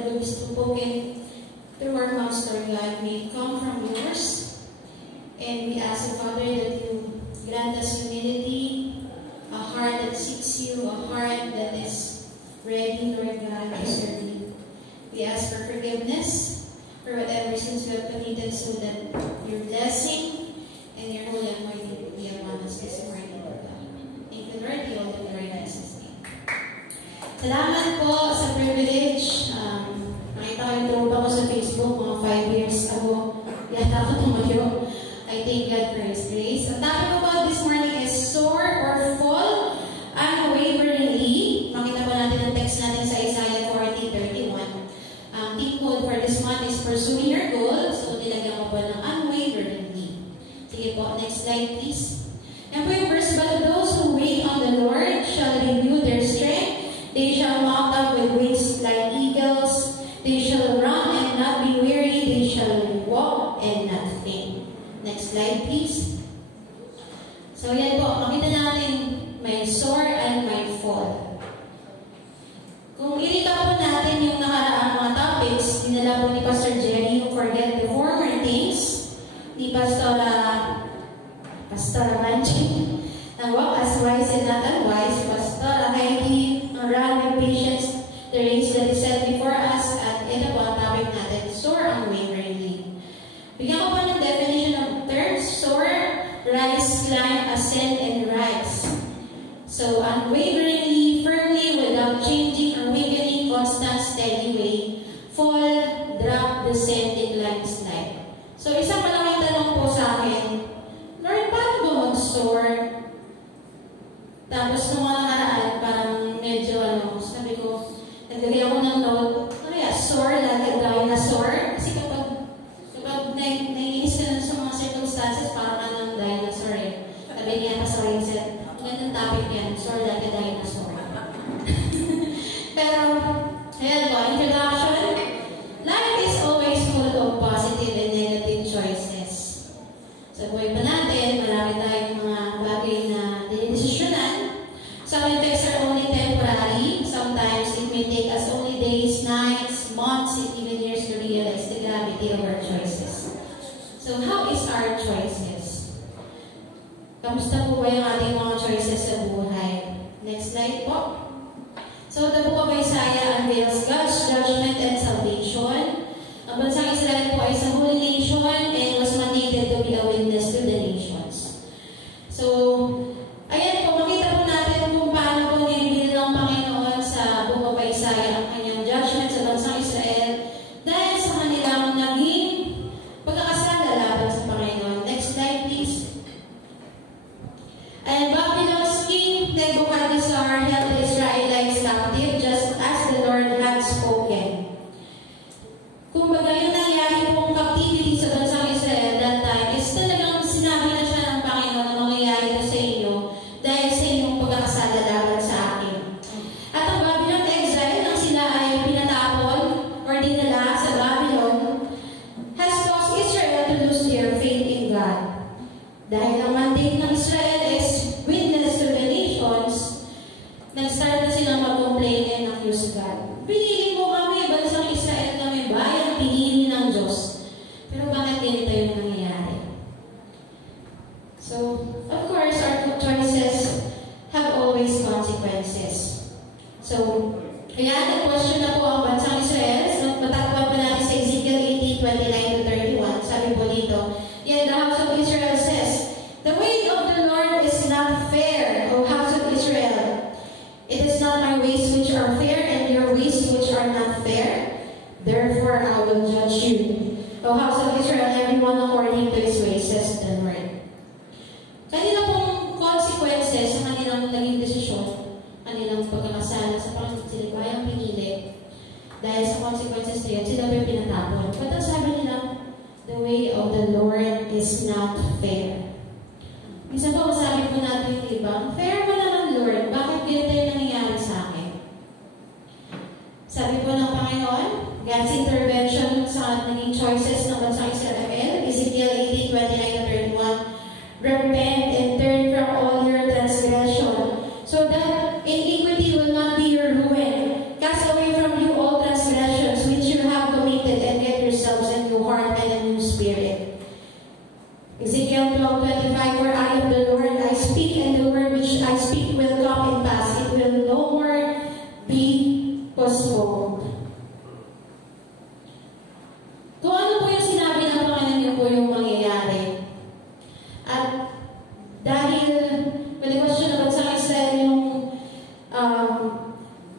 that will be spoken through our mouths, Lord God, may come from yours. And we ask, Father, that you grant us humility, a heart that seeks you, a heart that is ready, Lord God, to serve you. We ask for forgiveness for whatever sins we have committed, so that your blessing and your holy anointing will be upon us this morning, Lord God. Thank you, Lord. We all the glory in Jesus' name. Salamat po sa privilege. Nakita ko yung tropa ko sa Facebook mga 5 years ago. Yata ako tumayo. I thank God for His grace. Ang topic about this morning is soar or fall unwaveringly. Makita po natin ang text natin sa Isaiah 40:31. Theme code for this month is pursuing your goal. So, nilagyan ko po ng unwaveringly. Sige po, next slide please. And po yung verse, but those who wait on the Lord shall renew their strength. They shall mount up with wings like eagles. They shall run and not be weary. They shall walk and not faint. Next slide, please. So, yan po. Makita natin may soar and may fall. Kung i-recap po natin yung nakaraang mga topics, dinala po ni Pastor Jerry yung forget the former things, ni Pastora Manchi, ang walk as wise and not unwise, Pastora Heidi, ang run with patience, the race that is set before us, at ito po ang topic natin, soar unwaveringly. Bigyan ko po ng definition of terms: soar, rise, climb, ascend, and rise. So, unwaveringly, firmly, without changing or weakening, constant, steady way. Fall, drop, descend, incline, slide. So, isang malaking tanong po sa akin, Lord, paano ba mag-soar? Tapos, nung mga nakaraan, parang medyo, sabi ko, naglagay ako ng note, soar, like a dinosaur. Kasi kapag naiinis ka na sa mga circumstances, parang ng dinosaur eh. Sabi niya pa sa mindset, magandang topic yan, soar like a dinosaur. Pero, ayan po, introduction. Life is always full of positive and negative choices. So, buhay pa natin, marami tayong mga bagay na dinidesisyonan. Some effects are only temporary. Sometimes it may take us only days, nights, months, and even years to realize the gravity of our choices. So, how is our choices? Kamusta po ba yung ating mga choices sa buhay? Next slide po. So, the book of Isaiah unveils God's judgment and salvation. Ang bansang Israel po ay sa holy nation and was mandated to be a witness to the nations. So, ayan po, makita po natin kung paano po nilibili ng Panginoon sa book of Isaiah ang kanyang judgment sa bansang Israel dahil sa kanilang naging pagkakasala laban sa Panginoon. Next slide, please. And Babylon's king Nebuchadnezzar held the Israelites captive just as the Lord had spoken. Kumbaga yung nangyari pong captivity sa bansang Israel that time is talagang sinabi na siya ng Panginoon na mangyayari na sa inyo dahil sa inyong pagkakasala laban sa akin. At ang Babylon exile nang sila ay pinatapon or dinala sa Babylon has caused Israel to lose their faith in God. Dahil ang mandate ng Israel is witness to the nations, nag-start na silang mag-complain and accuse God. Pinili mo kami, bansang Israel kami, bayan, pinili ng Diyos. Pero bakit ganito yung nangyayari? So, of course, our choices have always consequences. So, kaya nag-question na po ang bansang Israel. So, matakpan pa natin sa Ezekiel 18:29-31. Sabi po dito, yet the house of Israel says, the way of the Lord is not fair, O house of Israel. It is not my ways which are fair, and your ways which are not fair. Therefore, I will judge you, O house of Israel, everyone according to his ways, says the Lord. Kanina pong consequences sa kanilang naging desisyon, kanilang pagkakasala sa Panginoon, sila bayang pinili. Dahil sa consequences na yun, sila may pinatapon. But ang sabi nila, the way of the Lord is not fair. Minsan po, masabi po natin yung iba, fair mo naman, Lord, bakit ganito yung nangyayari sa akin? Sabi po ng Panginoon, God's intervention sa naging choices ng bansang Israel, Ezekiel 18:29-31, repent and turn from all your transgression, so that iniquity will not be your ruin. Cast away from you all transgressions, with postponed. Kung ano po yung sinabi ng Panginoon, yun po yung mangyayari. At dahil, when the question about sa Israel, yung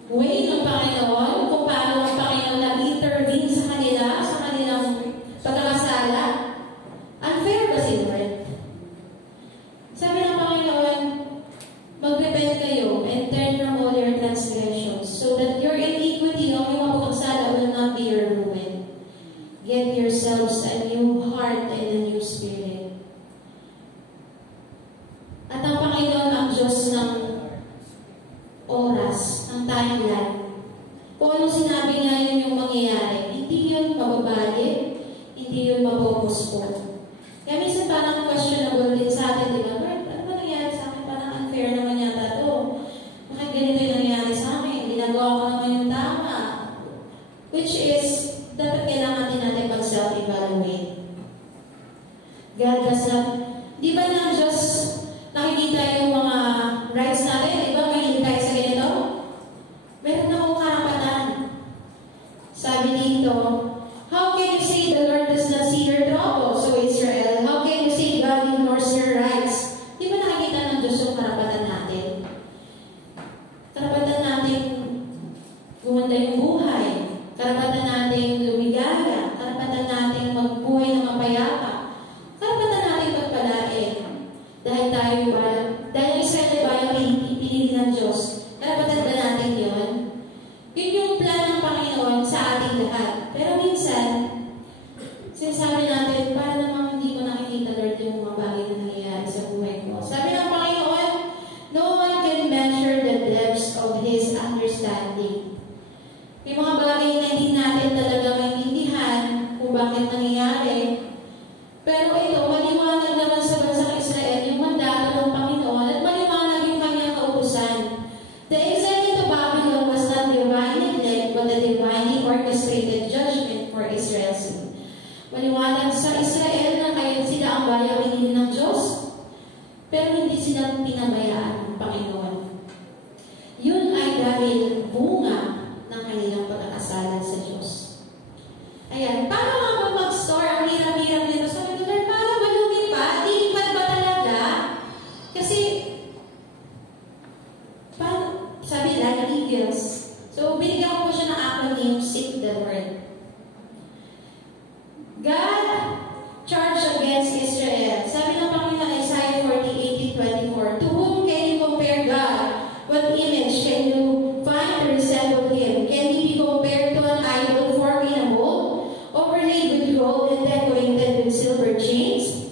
way ng Panginoon, kung paano ang Panginoon nag-intervene sa kanila, sa kanilang pagkakasala, unfair ba si Lord? Sabi ng Panginoon, mag-repent kayo and turn from all your transgressions so that your iniquity o yung mapagkasala will not be your ruin. Get yourselves a new heart and a new spirit. At ang Panginoon ang Diyos ng oras, ng timeline. Kung ano sinabi niya, yun yung mangyayari. Hindi yun mababalik, hindi yun mapopospone. Kaya minsan parang questionable din sa atin, di ba? Lord, ano ba nangyayari sa akin? Parang unfair naman yata ito. Bakit ganito yung nangyayari sa akin? Ginagawa ko naman yung tama. Which is, dapat kailangan din natin mag-self-evaluate. God does not, di ba na Diyos nakikita yung mga rights natin? Di ba may hintay sa ganito? Meron akong karapatan. Sabi dito, how can you say the Lord does not see your trouble? So Israel, how can you say God ignores your rights? Di ba nakikita ng Diyos yung karapatan natin? Karapatan natin gumanda yung buhay. Karapatan natin lumigaya. Karapatan natin magbuhay ng mapayapa. Karapatan natin pagpalain. Dahil Israel ba yung pinili ng Diyos? Karapatan ba natin yun? Yun yung plan ng Panginoon sa ating lahat. Pero minsan, sinasabi natin, para namang hindi ko nakikita, Lord, yung mga bagay na nangyayari sa buhay ko. Sabi ng Panginoon, no one can measure the depths of His understanding. May mga bagay na hindi natin talaga maintindihan kung bakit nangyayari. Pero ito, maliwanag naman sa bansang Israel yung mandato ng Panginoon at maliwanag yung kanyang kautusan. The exile into Babylon was not divine neglect, but a divinely orchestrated judgment for Israel's sin. Maliwanag sa Israel na kaya sila ang bayang pinili ng Diyos, pero hindi sila pinabayaan ng Panginoon. Yun ay dahil bunga ng kanilang pagkakasalan sa Diyos. Ayan, paano nga mag-store? Ang hirap-hirap nito. Sabi ko, Lord, paano ba lumipad? Lipad ba talaga? Kasi, paano? Sabi like eagles. So, binigyan ko po siya ng acronym, seek the Lord. God charged against Israel. Sabi ng Panginoon, Isaiah 40:18-24, to whom can you compare God? What image can you find to resemble Him? Can He be compared to an idol formed in a mold, overlaid with gold and decorated with silver chains?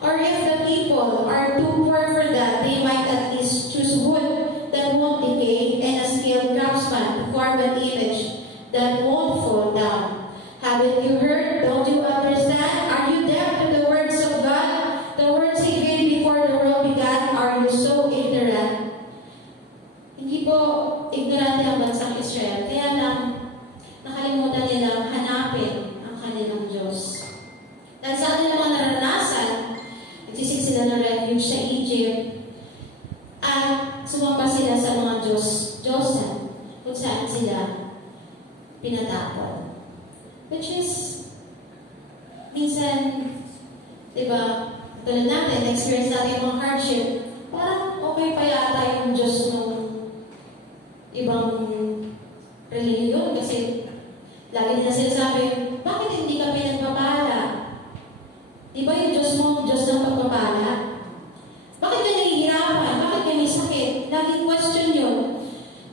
Or if the people are too poor for that, they might at least choose wood that won't decay and a skilled craftsman to form an image that won't fall down. Haven't you heard? Don't you understand? Are you deaf to the words of God? The words He gave before the world began? Are you so ignorant? Hindi po ignorante ang bansang Israel. Kaya lang, nakalimutan nilang hanapin ang kanilang Diyos. Dahil sa kanilang mga naranasan, nagsisig sila ng refuge sa Egypt, at sumamba sila sa mga Diyosan, kung saan sila pinatapon. Which is, minsan, diba, tulad natin, na-experience natin yung mga hardship, parang okay pa yata yung Diyos nung ibang religion kasi lagi nila sinasabi, bakit hindi ka pinagpapala? Di ba yung Diyos mo, Diyos ng pagpapala? Bakit ka nahihirapan? Bakit ka may sakit? Laging question yun.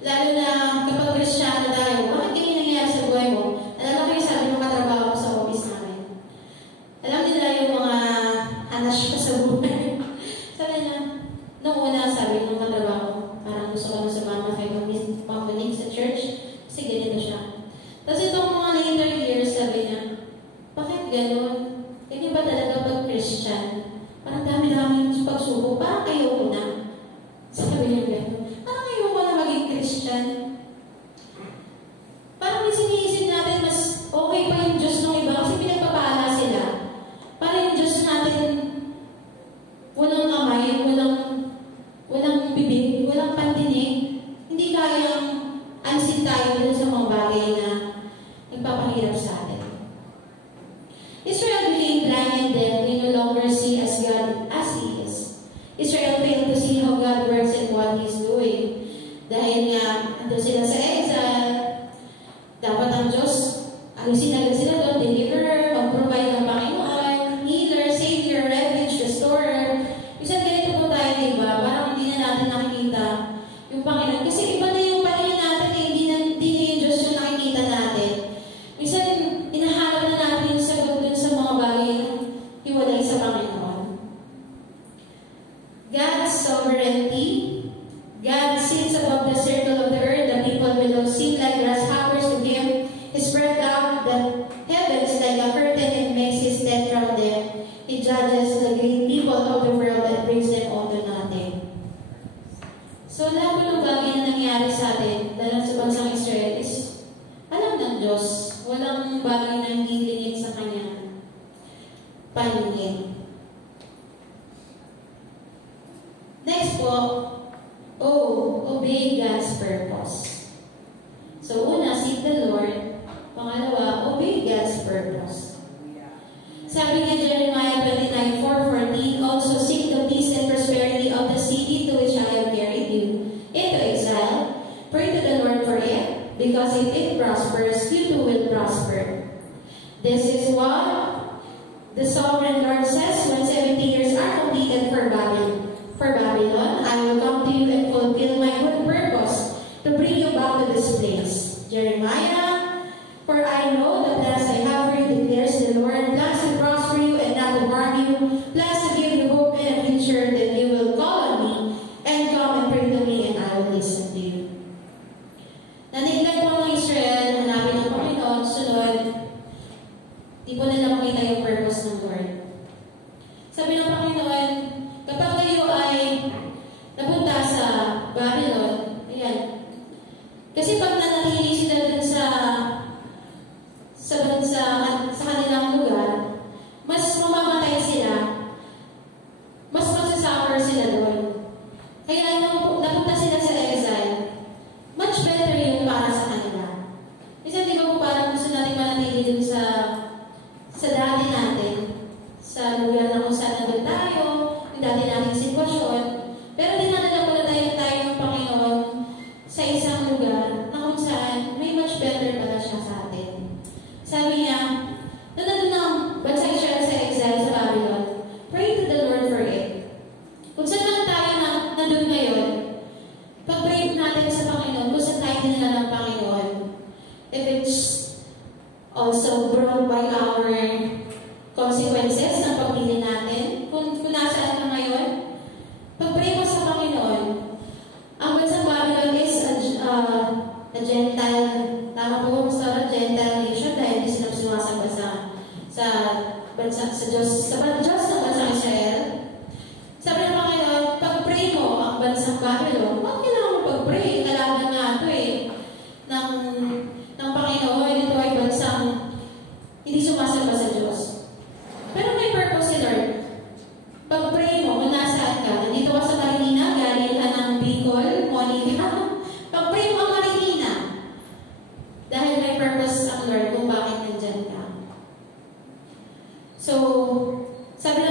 Lalo na kapag Kristiyano tayo, bakit ganyan nangyayari sa buhay mo? Alam ko yung sabi ng katrabaho ko sa office namin. Alam nila yung mga hanas pa sa buhay. Sabi niya, noong una sabi ng katrabaho, parang gusto ko na sumama kay pamalik sa church kasi ganito siya. Tapos itong mga later years, sabi niya, bakit gano'n? Ganyan ba talaga pag Christian? Parang dami-dami alisin tayo dun sa mga bagay na nagpapahirap sa atin. Israel became blind and deaf. They no longer see as God as He is. Israel failed to see how God works and what He's doing. Dahil nga, ando sila sa exile, dapat ang Diyos, alisin agad sila doon, deliverer, mag-provide ng Panginoon, healer, savior, refuge, restorer. Minsan ganito po tayo, diba? Parang hindi na natin nakikita yung Panginoon. Kasi iba na yung paningin natin, hindi na yung Diyos yung nakikita natin. Minsan, inahanap na natin yung sagot dun sa mga bagay na hiwalay sa Panginoon. God's sovereignty. God sits above the circle of the earth. The people below seem like grasshoppers to Him. He spread out the heavens like a curtain and makes His tent around them. He judges the great people of the world and brings them all to nothing. So lahat po ng bagay na nangyari sa atin dahil sa bansang Israel is alam ng Diyos. Walang bagay na hindi lingid sa Kanyang paningin. Next po, obey God's purpose. So una, seek the Lord. Pangalawa, obey God's purpose. Sabi niya Jeremiah 29:4-14, also seek the peace and prosperity of the city to which I have carried you into exile. Pray to the Lord for it, because if it prospers, you too will prosper. This is what the sovereign Lord says when 70 years are completed for Babylon, I will come to you and fulfill my good purpose to bring you back to this place. Jeremiah, for I know the plans I have for you, declares the Lord, plans to prosper you and not to harm you, plans to give you hope and a future. Then you will call on me and come and pray to me, and I will listen to you. Naniglag po ng Israel, hanapin ng Panginoon, sunod, di po nila makita yung purpose ng Lord. Sabi ng Panginoon, kapag kayo ay napunta sa Babylon, ayan, kasi pag nanatili sila dun sa kanilang lugar, mas mamamatay sila, mas magsasuffer sila doon. Kaya nung napunta sila sa exile, much better yung para sa kanila. Isa di ba po parang gusto natin manatili dun sa dati natin, sa lugar na kung saan nandun tayo, yung dati nating sitwasyon, pero dinadala pala tayo ng Panginoon sa isang lugar na kung saan may much better pala siya sa atin. Sabi niya, na nandun ang bansa Israel sa exile sa Babylon, pray to the Lord for it. Kung saan man tayo nandun ngayon, pag-pray natin sa Panginoon, kung saan tayo dinala ng Panginoon, if it's also brought by our consequences ng pagpili natin, kung nasaan ka ngayon, pag-pray mo sa Panginoon. Ang bansang Babylon is a Gentile, tama po kung sa Gentile nation dahil hindi sila sumasamba sa Diyos ng bansang Israel. Sabi ng Panginoon, pag-pray mo ang bansang Babylon, huwag kailangan mo pag-pray, kalaban nga ito ng Panginoon, ito ay bansang hindi sumasamba sa Diyos. Pero may purpose si Lord. Pag-pray mo, kung nasaan ka, nandito ka sa Marikina, galing ka ng Bicol, Monica, pag-pray mo ang Marikina. Dahil may purpose ang Lord kung bakit nandyan ka. So, sabi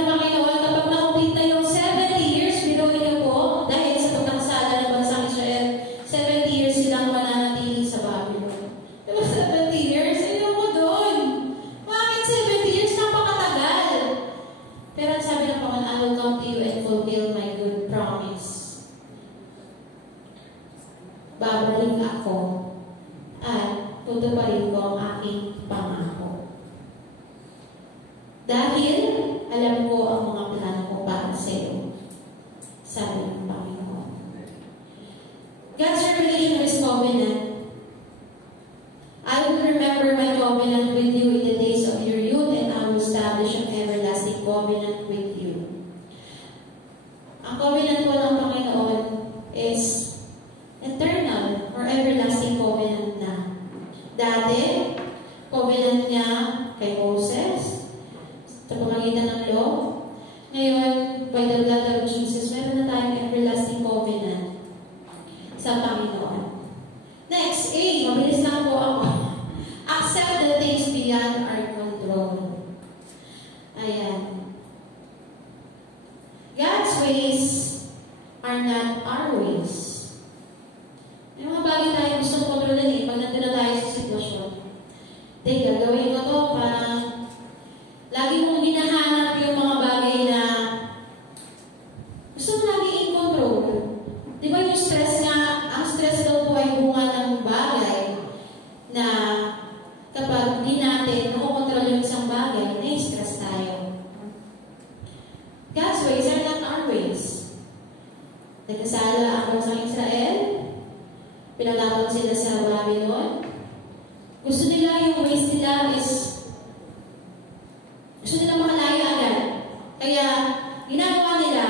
gagawin ko to, parang lagi mong hinahanap yung mga bagay na gusto mo lagi in control. Di ba yung stress nga, ang stress daw po ay bunga ng bagay na kapag di natin nakokontrol yung isang bagay, na-stress tayo. God's ways are not our ways. Nagkasala ang bansang Israel, pinatapon sila sa Babylon. Gusto nila yung ways nila is gusto nila makalaya agad. Kaya ginagawa nila,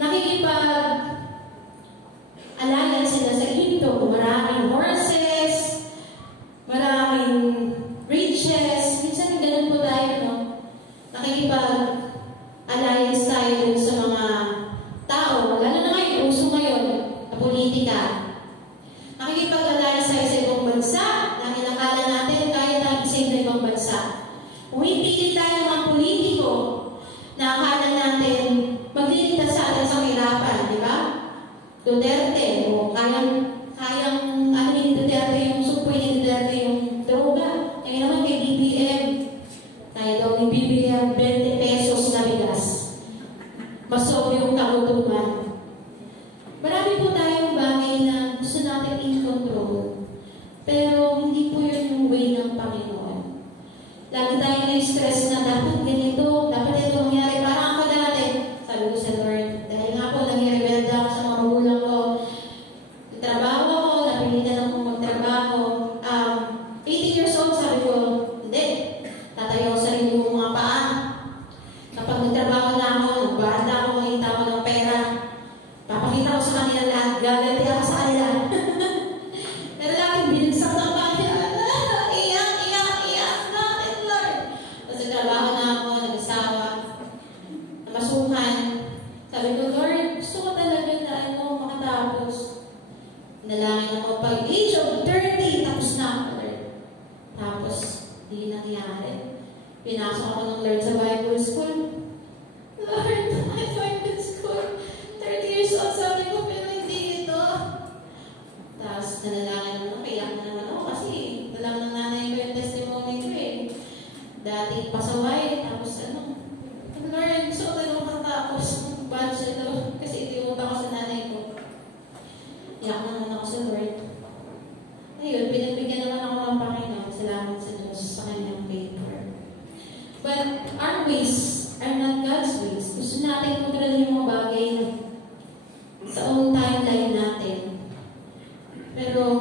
nakikipag-alaya sila sa Egypto. Maraming horses, maraming riches. Minsan ganun po tayo, no? Nakikipag-alliance tayo sa mga tao. Lalo na ngayon, uso ngayon, na politika. Nakikipag-alliance tayo sa ibang bansa. Dahil nakala natin, kaya tayo isave na ibang bansa. Pumipili tayo ng mga politiko na akala natin magliligtas sa atin sa kahirapan, di ba? Duterte, o kayang ano ni Duterte, yung supoy ni Duterte, yung droga. Ngayon naman kay BBM, tayo daw ni BBM 20 pesos na bigas. Masob yung kagutuman. Marami po tayong bagay na gusto natin in control. Pero hindi po yun yung way ng Panginoon. Lagi tayo na-stress na dapat ganito, dapat ito mangyari. Parang ako dati, sabi ko sa Lord, dahil nga po nangyari-belda ako sa mga magulang ko, trabaho ako, napilitan akong magtrabaho. 18 years old, sabi ko, hindi, tatayo sa sarili ko mga paa. Kapag nagtrabaho na ako, nagbahanda ako, makita ako ng pera, papakita ko sa kanila lahat, gaganti ako sa kanila. Pero lagi binagsak ng kanila. Trabaho na ako, nag-asawa, namasukan. Sabi ko, Lord, gusto ko talaga na makatapos. Nalangin ako, pag age of 30, tapos na ako, Lord. Tapos, hindi nangyari. Pinasok ako ng Lord sa Bible school. Lord, my Bible school. 30 years old, sabi ko, pero hindi ito. Tapos, nanalangin ako, kailangan na naman ako kasi alam ng nanay ko yung testimony ko eh. Dating pasaway, tapos Lord, gusto ko talagang makatapos ng batch ito kasi itiwag ako sa nanay ko. Iyak naman ako sa Lord. Ayun, pinagbigyan naman ako ng Panginoon. Salamat sa Diyos sa kanyang favor. But our ways are not God's ways. Gusto natin kontrolin yung mga bagay sa own timeline natin. Pero,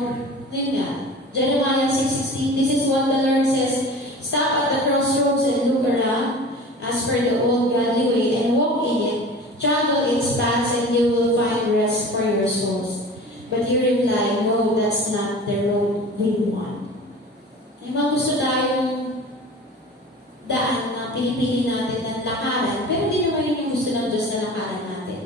yun nga, Jeremiah 6:16, this is what the Lord says, stop at the crossroads and look around. As for the old godly way and walk in it, travel its paths and you will find rest for your souls. But you reply, no, that's not the road we want. May mga gusto tayong daan na pinipili natin ng lakaran, pero hindi naman yun yung gusto ng Diyos na lakaran natin.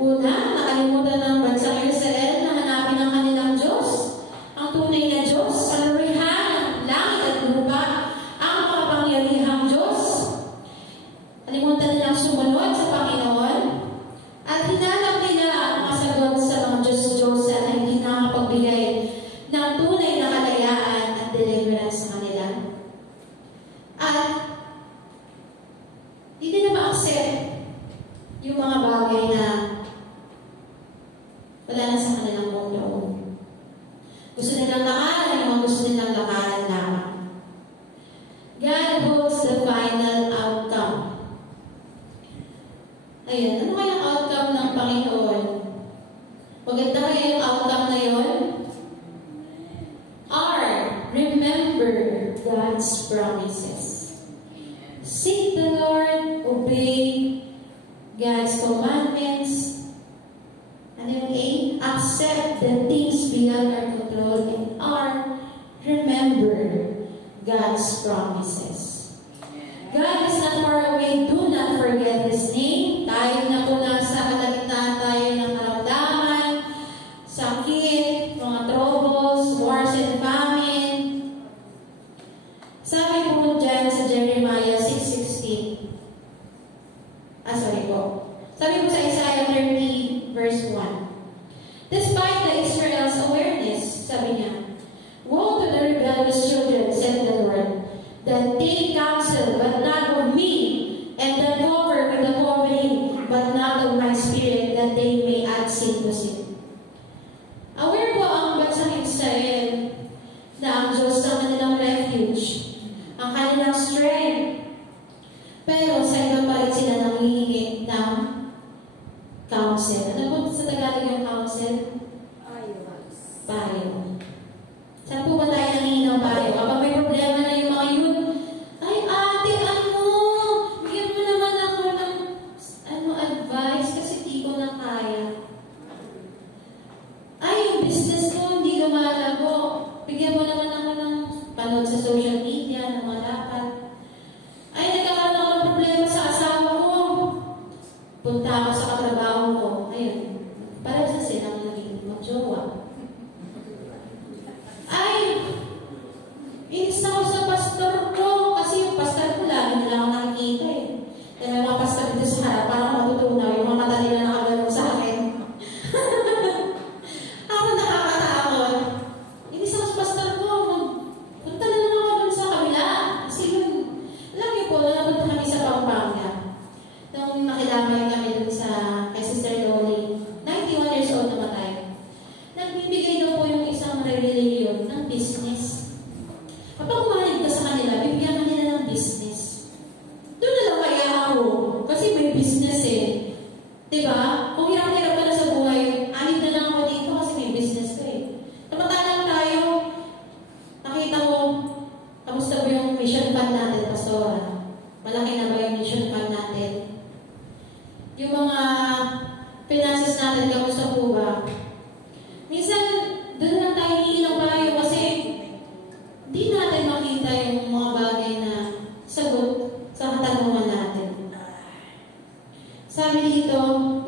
Una, nakalimutan ng bansang Israel na hanapin ang kanilang Diyos, ang tunay na Diyos, sa lurihan, langit at lupa, ang makapangyarihang Diyos. Kalimutan nilang sumunod sa Panginoon at hinanap nila ang mga sagot sa mga Diyos-Diyos na hindi nakapagbigay ng tunay na kalayaan at deliverance sa kanila. At hindi na ma-accept yung mga bagay na wala na sa kanilang control. Gusto nilang lakaran, yung mga gusto nilang lakaran lamang. God holds the final outcome. Ayun, ano kaya ang outcome ng Panginoon? Maganda kaya yung outcome na yun? Remember God's promises. Seek the Lord, obey God's commandments. And then A, accept the things beyond our control, and R, remember God's promises. God is not far away. Do not forget His name. Tayo na po nasa kalagitnaan tayo ng karamdaman, sakit, mga troubles, wars and famine. Sabi po dyan sa Jeremiah 6:16. Sabi po sa Isaiah 30 verse 1. Despite the Israel's awareness, sabi niya, woe to the rebellious children manood sa social media ng mga dapat. Ay, nagkakaroon ako ng problema sa asawa ko. Punta ako sa katrabaho ko. Ayun, parang sa silang naging mag-jowa. Ay, inis ako sa pastor ko. Kasi yung pastor ko lagi na lang ako nakikita eh. Dahil may mga pastor dito sa harap, parang matutunaw. Yung mga mata nila nakagano'n sa akin. Ako nakakatakot. Inis ako sa pastor ko. Punta na lang ako dun sa kabila. Kasi yun, alam niyo po, napunta kami sa Pampanga. Nung nakilamay kami dun sa kay Sister Dolly, 91 years old namatay. Nagbibigay daw po yung isang religion ng business. Kapag umalig ka sa kanila, bibigyan ka nila ng business. Doon na lang kaya ako. Kasi may business eh. Diba? Kung hirap-hirap ka na sa buhay, anig na lang ako dito kasi may business ko eh. Tamantalang tayo, nakita ko, kamusta ba yung mission fund natin, Pastor? Malaki na ba yung mission fund natin? Yung mga finances natin, kamusta po ba? Minsan, doon lang tayo hihilang tayo kasi di natin makita yung mga bagay na sagot sa katanungan natin. Sabi dito,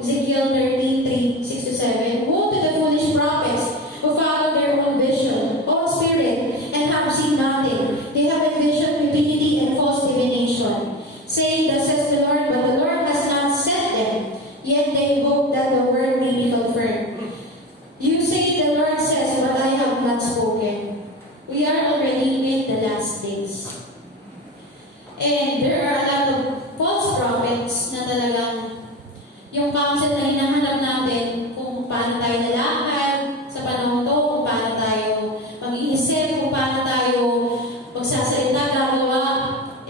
Ezekiel 33:6-7, woe to the foolish prophets who follow their own vision, own spirit, and have seen nothing. They have envisioned stupidity and false divination, saying, thus says the Lord, but the Lord has not sent them, yet they hope that the word may be confirmed. You say the Lord says, but I have not spoken. We are already in the last days. And there are a lot of false prophets na talagang yung counsel na hinahanap natin kung paano tayo lalakad sa panahon to, kung paano tayo mag-iisip, kung paano tayo magsasalita, gagawa,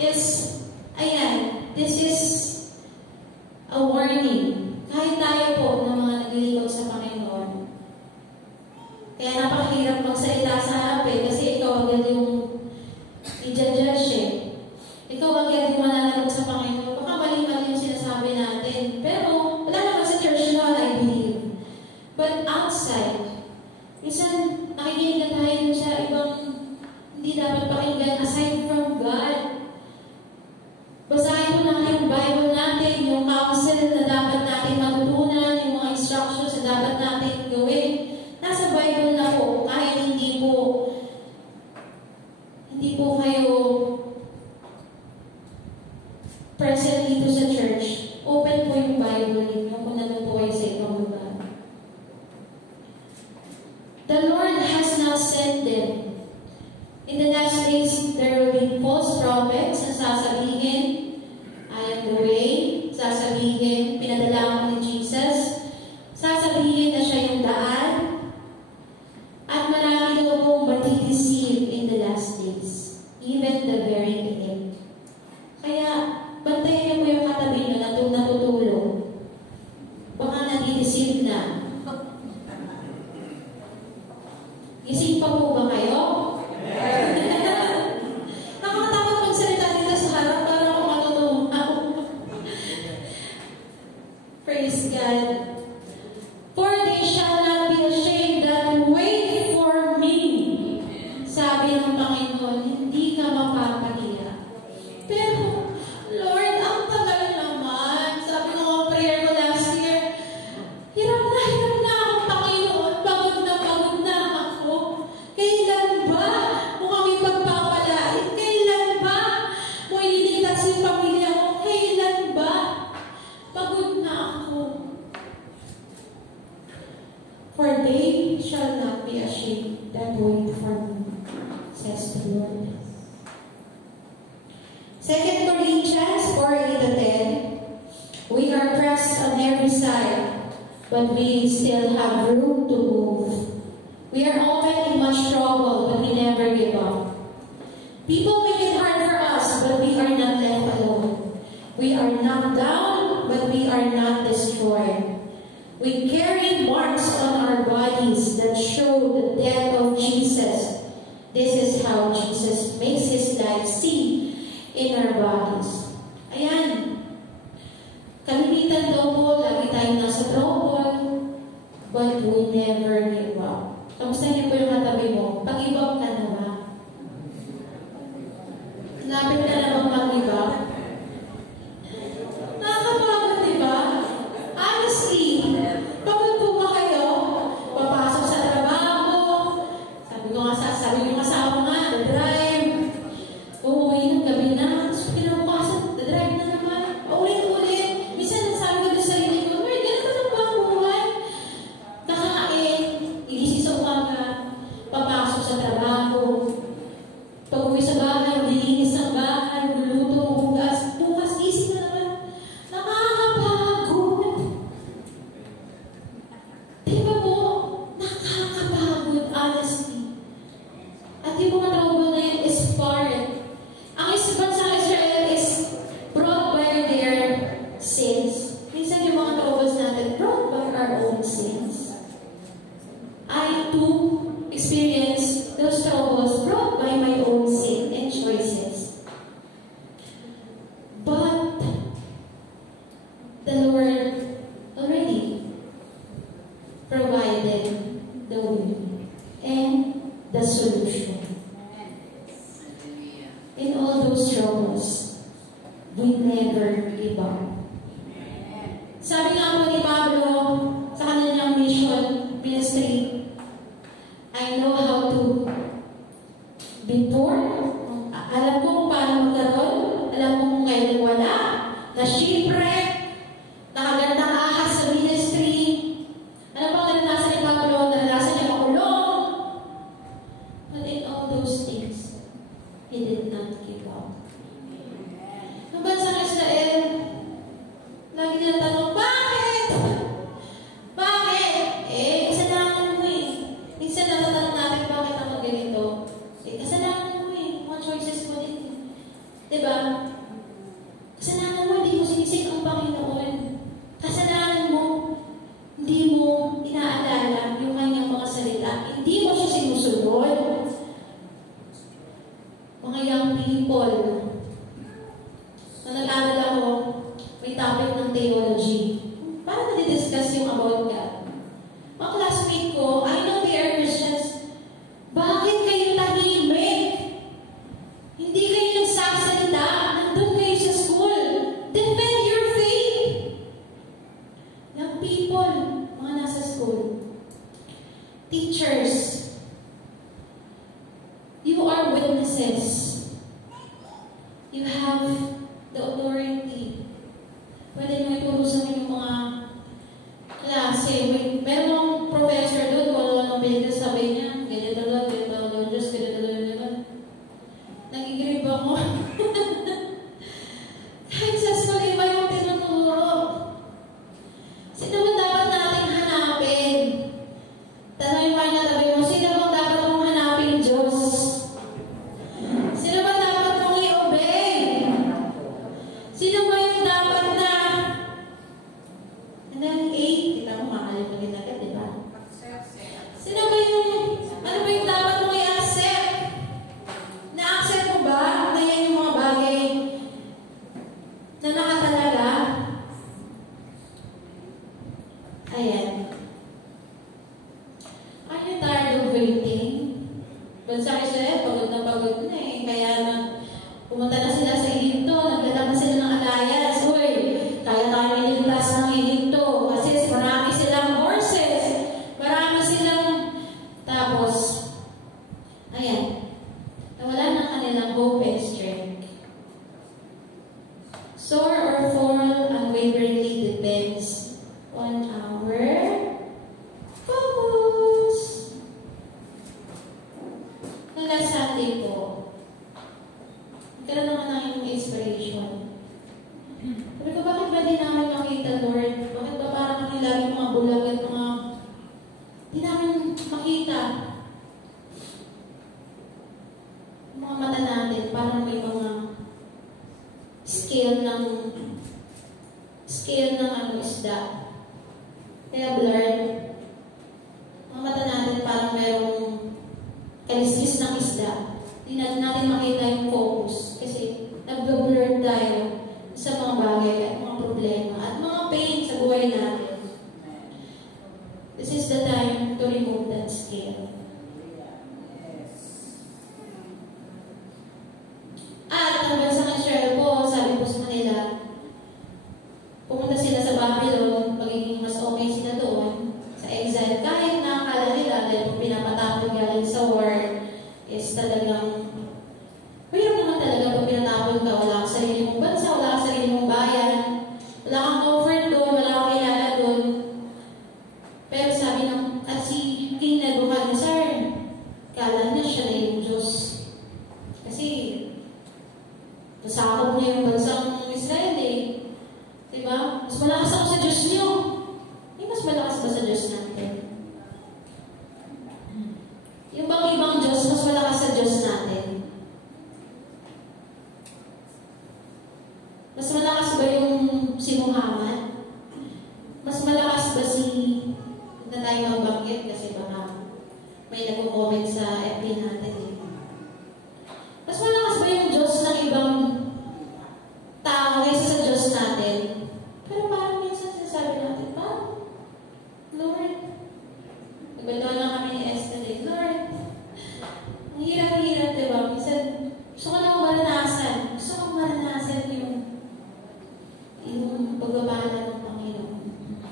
is, ayan, this is a warning. Kahit tayo po ng mga naglilingkod sa Panginoon. Kaya napakahirap magsalita sa harap eh, kasi ikaw agad yung i-judge eh. Ikaw agad yung mananagot sa Panginoon. Baka mali-mali yung sinasabi natin. Pero, wala naman sa church law, I believe. But outside, minsan nakikinig na tayo sa ibang hindi dapat pakinggan aside from God. Basahin mo natin yung Bible natin, yung counsel na dapat natin matutunan, yung mga instructions na dapat natin gawin. Nasa Bible na po, kahit hindi po kayo present dito sa church, open po yung Bible ninyo kung nandun po kayo sa ibang lugar. The Lord has not sent them. In the last days, there will be false prophets na sasabihin, I am the way, sasabihin, pinadala ako ni Jesus, sasabihin na siya yung daan, at marami daw pong matideceive in the last days, even the very elect. Kaya, bantayan niyo po yung katabi niyo na natutulog. Baka nadideceive na. Gising pa po ba kayo? Nakakatakot magsalita dito sa harap para ako matutunaw. Praise God. For they shall not be ashamed that wait for me. Sabi ng Panginoon, hindi ka mapapahiya. Pero, Lord, ang tagal naman. Sabi ng mga prayer ko last year, hirap na ako, Panginoon. Pagod na ako. Kailan ba mo kami pagpapalain? Kailan ba mo ililigtas yung pamilya ko? Kailan ba? Pagod na ako. For they shall not be ashamed that wait for me, says the Lord. 2 Corinthians 4:8-10, we are pressed on every side, but we still have room to move. We are often in much trouble, but we never give up. People make it hard for us, but we are not left alone. We are knocked down, but we are not destroyed. We carry marks on our bodies that show the death of Jesus. This is how Jesus makes His life seen in our bodies. Ayan. Kalimitan daw po, lagi tayo nasa trouble, but we never give up. Kamusta niyo po yung katabi mo? Pag-give up ka na ba? sabi yung asawa ko nga, drive. Uuwi ng gabi na. So, kinabukasan, drive na naman. Ulit-ulit. Minsan, nasabi ko doon sa sarili ko, Lord, ganito lang ba ang buhay? Kakain, igising sa umaga, papasok sa trabaho. Pag-uwi sa bahay, lilinis ng bahay, luluto, hugas. Bukas, isip na naman. Nakakapagod. Di ba po? Nakakapagod, honestly. At yung mga tawag na yun is part. Ang ispan sa Israel is brought by their sins. Minsan yung mga troubles natin, brought by our own sins. I too experience those troubles brought by my own sin and choices. But the Lord already provided the way and the solution. In all those troubles, we never give up. Sabi nga po ni Pablo sa kanilang mission ministry, I know how to be poor. Alam ko kung paano magkaroon. Alam ko kung kailan wala. Na shipwreck. Nakagandang ahas sa ministry. Ano ba ang naranasan ni Pablo? Naranasan niya makulong. But in all those things, he did not give up. Nung bansang Israel, lagi nila tanong, bakit? Bakit? Kasalanan mo eh. Minsan natatanong natin, bakit ako ganito? Kasalanan mo eh. Mga choices mo din eh. Diba? Kasalanan mo, hindi mo sinisig ang Panginoon. Kasalanan mo, hindi mo inaalala yung kanyang mga salita. Hindi mo siya sinusunod. Mga young people, na nag-aaral ako, may topic ng theology. Paano na-discuss yung about God? Mga classmate ko, I know they are Christians. Bakit kayo tahimik? Hindi kayo nagsasalita. Nandun kayo sa school. Defend your faith. Young people, mga nasa school. Teachers, you are witnesses. You have the authority. Pwede mo ituro sa inyong mga klase. Merong professor doon, kung ano ang sabi niya, ganito lang, Diyos, ganito. Nag-igrip ako. Kahit sa school, iba yung tinuturo. Sino ba dapat natin hanapin? Tanong yung mga tabi mo, sino bang dapat mong hanapin, Diyos? Sino ba dapat mong i-obey? Sino ba yung dapat na and then kita mo makalimutin agad, di ba? Sino ba yung, ano ba yung dapat mong i-accept? Na-accept mo ba na yan yung mga bagay na nakatalaga? Ayan. Are you tired of waiting? Bansa Israel, pagod na eh. Kaya pumunta na sila sa Egypto, nagdala sila ng alliance. Uy, kaya tayo niligtas ng Egypto. Kasi marami silang horses. Marami silang tapos, ayan, nawala na kanilang hope and strength. Soar or fall unwaveringly depends on our focus. Noong last Sunday po, nagkaroon naman namin yung inspiration. Sabi ko, bakit ba di namin makita, Lord? Bakit ba parang kami lagi mga bulag at mga di namin makita? Mga mata natin, parang may mga scale ng isda. Kaya blurred. Mga mata natin parang mayroong kalistis ng isda. Hindi natin makita yung focus. Kasi nag-blur tayo sa mga bagay at mga problema at mga pain sa buhay natin. This is the time to remove that scale. At ang bansang Israel po, sabi po sa kanila, pumunta sila sa Babylon, magiging mas okay sila doon, sa exile, kahit na akala nila dahil pinapatapon galing sa war, is talagang mahirap naman talaga pag pinatapon ka, wala kang sarili mong bansa, wala kang sarili mong bayan, wala kang comfort doon, wala kang kilala doon. Pero sabi ng, at si King Nebuchadnezzar, kala na siya na yung Diyos. Kasi, nasakop niya yung bansang Israel eh. Diba? Mas malakas ako sa Diyos niyo. Mas malakas ba sa Diyos natin? Yung bang ibang Diyos, mas malakas sa Diyos natin? Mas malakas ba yung si Muhammad? Mas malakas ba si, na tayo magbanggit kasi baka may nag-comment sa FB natin eh. Mas malakas ba yung Diyos ng ibang tao kaysa sa Diyos natin? Pero parang minsan sinasabi natin, parang, Lord, nagbandaw lang kami ni Esther eh, Lord, ang hirap-hirap, diba? Minsan, gusto ko lang maranasan. Gusto ko maranasan yung pagbabahala ng Panginoon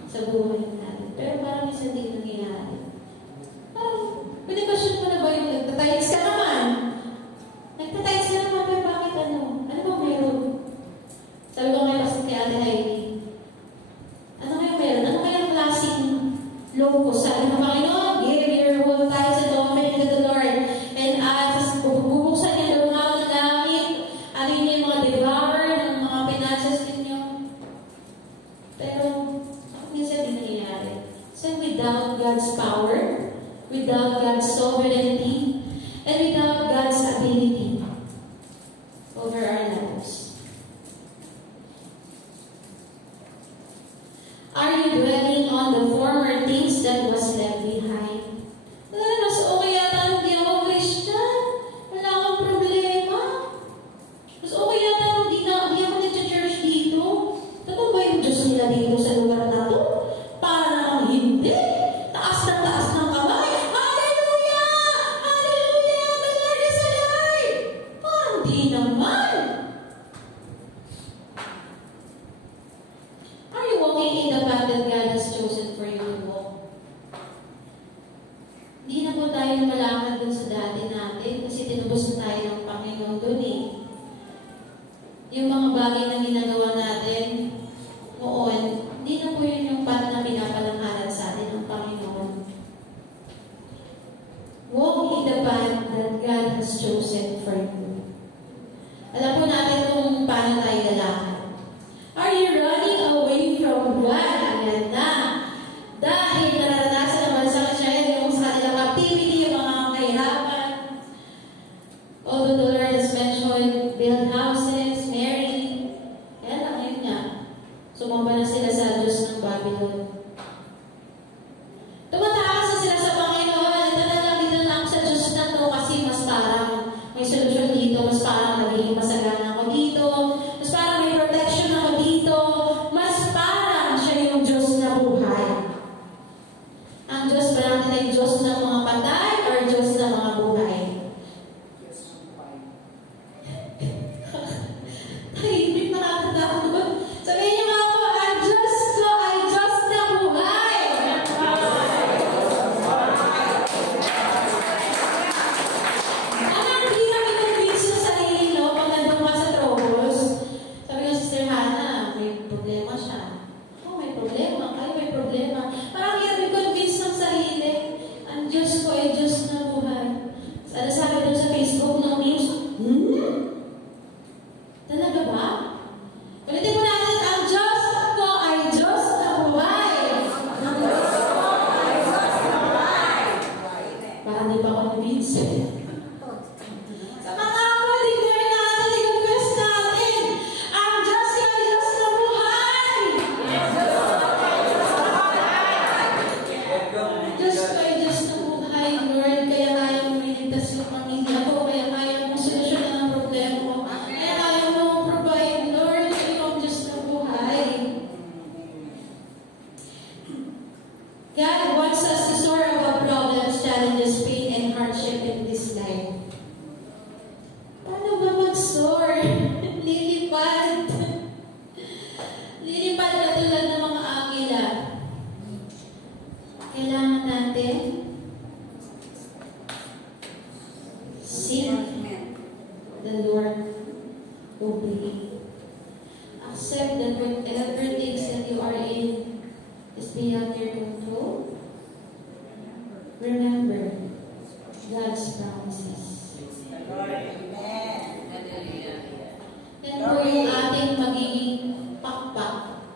sa buhay natin. Pero parang minsan hindi nangyayari. Parang, pinag-question mo na ba yung nagtatights ka naman? Nagtatights ka naman, pero bakit ano? Ano ba meron? Sabi ko ngayon kasi kay Ate Heidi, ano kayo meron? Ano kayang klaseng loko? Sabi ng Panginoon, give your whole tithes and offering to the Lord. And as bubuksan niya doon ng langit, alin niya yung mga devour ng mga finances ninyo. Pero, ako minsan din nangyayari. So, without God's power, without God's sovereignty, and without God's ability over our lives. Are you dwelling on the former things that was left behind? Mas okay yata hindi ako Christian. Wala akong problema. Mas okay yata hindi ako nag-church dito. Totoo ba yung Diyos nila dito sa lugar na to? Parang hindi. Taas ng kamay. Hallelujah! Hallelujah! The Lord is alive! Parang di naman. Are you walking in the path that God has chosen for you to walk? Hindi na po tayo malakad dun sa dati natin kasi tinubos na tayo ng Panginoon dun eh. Yung mga bagay na ginagawa natin noon, hindi na po yun yung path na pinapalangharan sa atin ng Panginoon. Walk in the path that God has chosen for you. Alam po natin kung paano tayo lalakad. Are you running away from God? Ayan na. Dahil nararanasan naman sa Israel yung sa kanilang activity, yung mga kahirapan. Although the Lord has mentioned, build houses, marry. Ayan lang, yun nga. Sumamba na sila sa Diyos ng Babylon. Tumatakas na sila sa Panginoon. Ito na lang, dito lang sa Diyos na to kasi mas parang may solusyon dito, mas parang nagiging masagana ako dito, mas parang may protection ako dito, mas parang siya yung Diyos na buhay. Ang Diyos ba natin ay Diyos ng mga patay or Diyos ng mga buhay? Tahimik, nakakatakot. Sabihin niyo nga po, ang Diyos ko ay Diyos na buhay. Ang hirap i-convince sa sarili, no? Pag nandun ka sa troubles, sabi ko, Sister Hannah, may problema siya. Oh, may problema. Kayo may problema. Parang hirap i-convince ng sarili. Ang Diyos ko ay Diyos na buhay. Ano sabi doon sa Facebook ng news? Talaga ba? Ulitin mo natin, ang Diyos ko ay Diyos na buhay. Ang Diyos ko ay Diyos na buhay. Parang di pa convince. Sa mga ako, declare natin, i-confess natin, ang Diyos ko ay Diyos na buhay. Ang Diyos ko ay Diyos na buhay. Ang Diyos ko ay Diyos na buhay, Lord. Kaya kaya mong iligtas yung pamilya ko. Kaya kaya mong solusyonan ang problema ko. Kaya kaya mong provide, Lord. Ikaw ang Diyos na buhay. God wants us to soar above problems, challenges, pain, and hardship in this life. obey. Accept that whatever things that you are in is beyond your control. Remember God's promises. Yan po yung ating magiging pakpak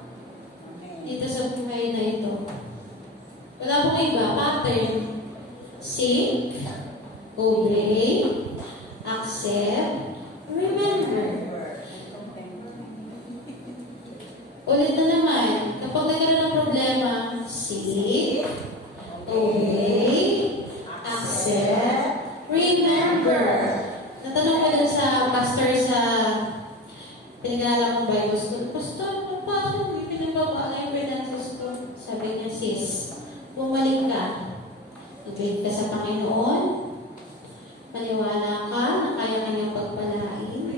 dito sa buhay na ito. Wala pong iba, pattern. Seek, obey, accept, remember. Ulit na naman, kapag nagkaroon ng problema, seek, obey, accept, remember. Natanong ko dun sa pastor sa pinag-aaral kong Bible School, Pastor, paano hindi pinagbabaala yung finances ko? Sabi niya, sis, bumalik ka. Ibig ka sa Panginoon, maniwala ka na kaya kanyang pagpalain.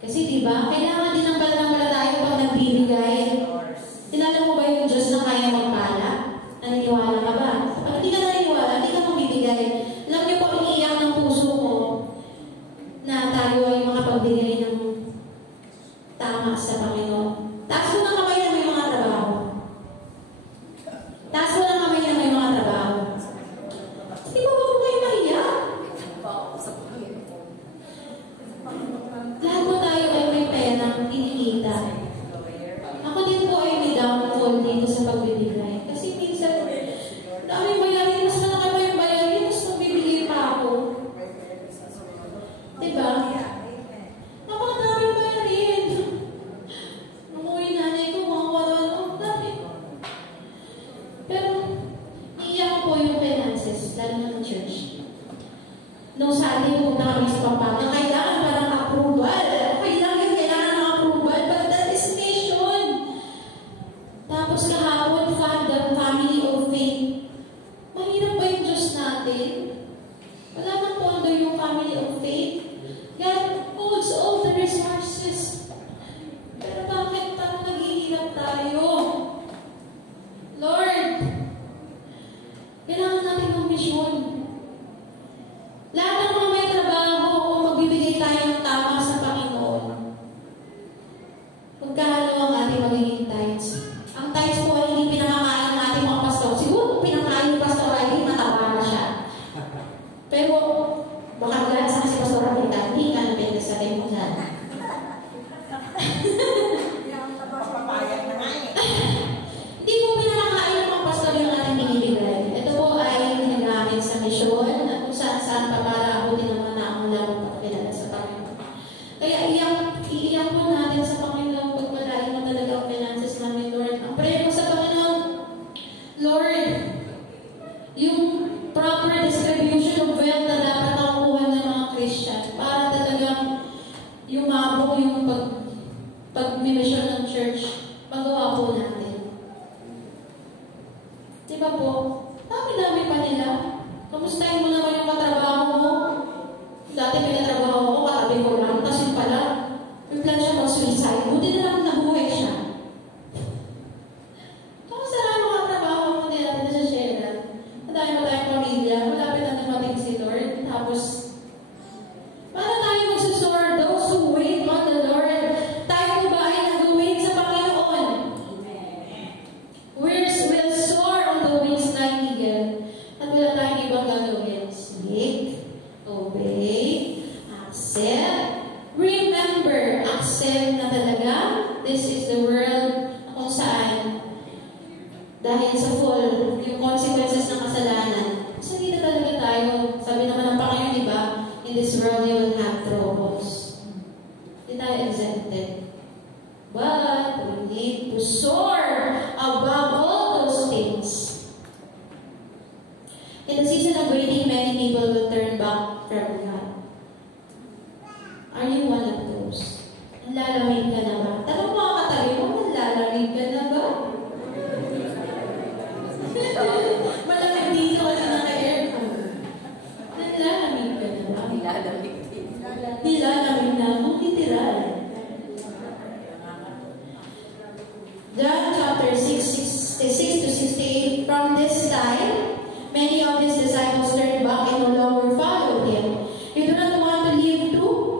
Kasi diba, kailangan din ng pananampalataya pag nagbibigay. Tinala mo ba yung Diyos na kaya magpala? Naniniwala ka ba? Pag hindi ka naniniwala, hindi ka magbibigay. Alam niyo po, iniiyak ng puso ko na tayo ay makapagbigay ng tama sa Panginoon. Taas mo ng kamay na may mga trabaho. Taas mo ng kamay na may mga trabaho. Hindi ba po kayo maiyak? Lahat po tayo ay may perang inikita. Ako din po ay may downfall dito sa pagbibigay. Kasi minsan, dami bayarin, mas malaki pa yung bayarin, mas magbibigay pa ako. Diba? Napakadami bayarin. Umuwi nanay ko, mga wala dami. Pero, iiyak po yung finances, lalo na ng church. Nung sa atin, pumunta kami sa Pampanga, kailangan pa ng approval. Kailangan ng approval, but that is mission. Tapos kahapon, fandom, family of faith. Mahirap ba yung Diyos natin? Wala nang pondo yung family of faith. God holds all the resources. Pero bakit parang naghihirap tayo? Lord, kailangan natin ng mission. Lahat ng mga may trabaho kung magbibigay tayo ng tama sa Panginoon. Magkano ang ating magiging tithes? Ang tithes po ay hindi pinakakain ng ating mga pastor. Siguro kung pinakain ng pastor ay hindi mataba na siya. Pero baka maglaan sa kasi pastor ang hindi ka na pwede sa mo dyan. Hindi po pinakakain ng mga pastor yung ating binibigay. Ito po ay ginagamit sa misyon at kung saan-saan pa para abutin naman na ang lamang pagkilala sa Panginoon. Kaya iiyak po natin sa Panginoon pagpalain mo talaga ang finances namin, Lord. Ang prayer ko sa Panginoon, Lord, yung proper distribution of wealth na dapat nakukuha ng mga Christian para talagang yumabong yung pag-mission ng church, magawa po natin. Diba po? Dami-dami pa nila. Kamustahin mo naman yung katrabaho mo? Dati pinatrabaho ko, katabi ko lang, tapos yung pala, yung plan siya mag-suicide. Buti na lang nabuhay siya. Kamusta lang yung katrabaho mo nila na siya share? Madami mo tayong pamilya, malapit na dumating si Lord. Tapos, paano tayo magsusor? Those who wait on the Lord. Tayo po ba ay nag-wait sa Panginoon? We'll soar on the wings like eagle. At wala tayong ibang gagawin. Seek, obey, accept, remember. Accept na talaga, this is the world na kung saan dahil sa fall, yung consequences ng kasalanan, salita talaga tayo. Sabi naman ng Panginoon, di ba? In this world, you will have troubles. Hindi tayo exempted. But we need to soar above all those things. In the season of waiting, many people will turn back from God. Are you one of those? Lalamig ka na ba? Tanong mo ang katabi mo, lalamig ka na ba? Malamig dito kasi naka-aircon. Lalamig ka na ba? Nilalamig din. Nilalamig na ako, literal. John chapter 6 to 68. From this time, many of his disciples turned back and no longer followed him. You do not want to live too?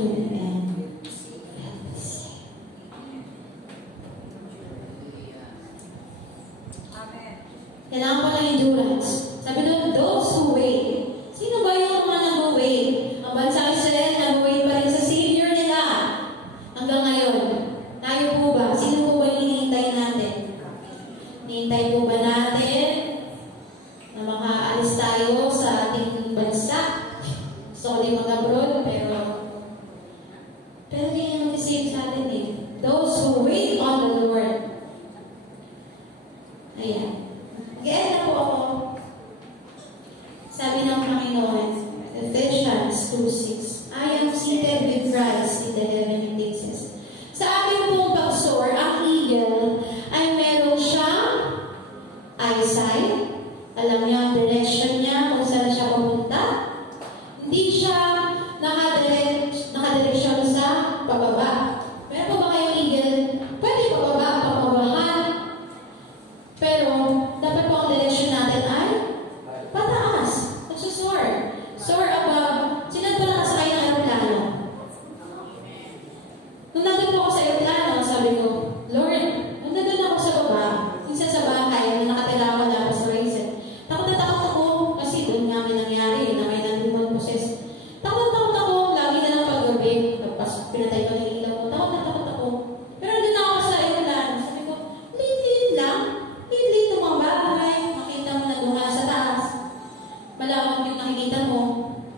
to end. Kailangan ko ng endurance. Sabi doon, those who wait. Sino ba yung mga nag-wait? Ang bansa Israel, nag-wait pa rin sa Savior nila. Hanggang ngayon. Tayo po ba? Sino po ba hinihintay natin? Hinihintay po ba natin na makaalis tayo sa ating bansa? Gusto ko din mag-abroad, pero hindi naman kasi sa atin eh. Those who wait on the Lord. Ayan. Again na po ako. Sabi ng Panginoon, Ephesians 2:6, I am seated with Christ in the heavenly places. Sa ating pong pagsor, ang eagle ay meron siyang eyesight. Alam niya ang direction niya kung saan siya pupunta. Hindi siya nakadireksyon sa pababa. Meron po ba kayong eagle? Pwede pababa, pababahan. Pero, dapat po ang direksyon natin ay pataas. Nagsusoar. Soar above. Sino po nakasakay ng aeroplano? Nung nandun po ako sa aeroplano, sabi ko, Lord, nandun ako sa baba. Minsan sa bahay, nakatira ako na sa Raisin. Takot na takot ako kasi doon nga may nangyari na may nandun poses. Takot na takot ako. Lagi na lang paggabi. Tapos pinatay ko ng ilaw ko. Takot na takot ako. Pero nandun ako sa aeroplano. Sabi ko, liit lang. Liit ng mga bahay. Makita mo na doon sa taas. Malawak yung nakikita mo.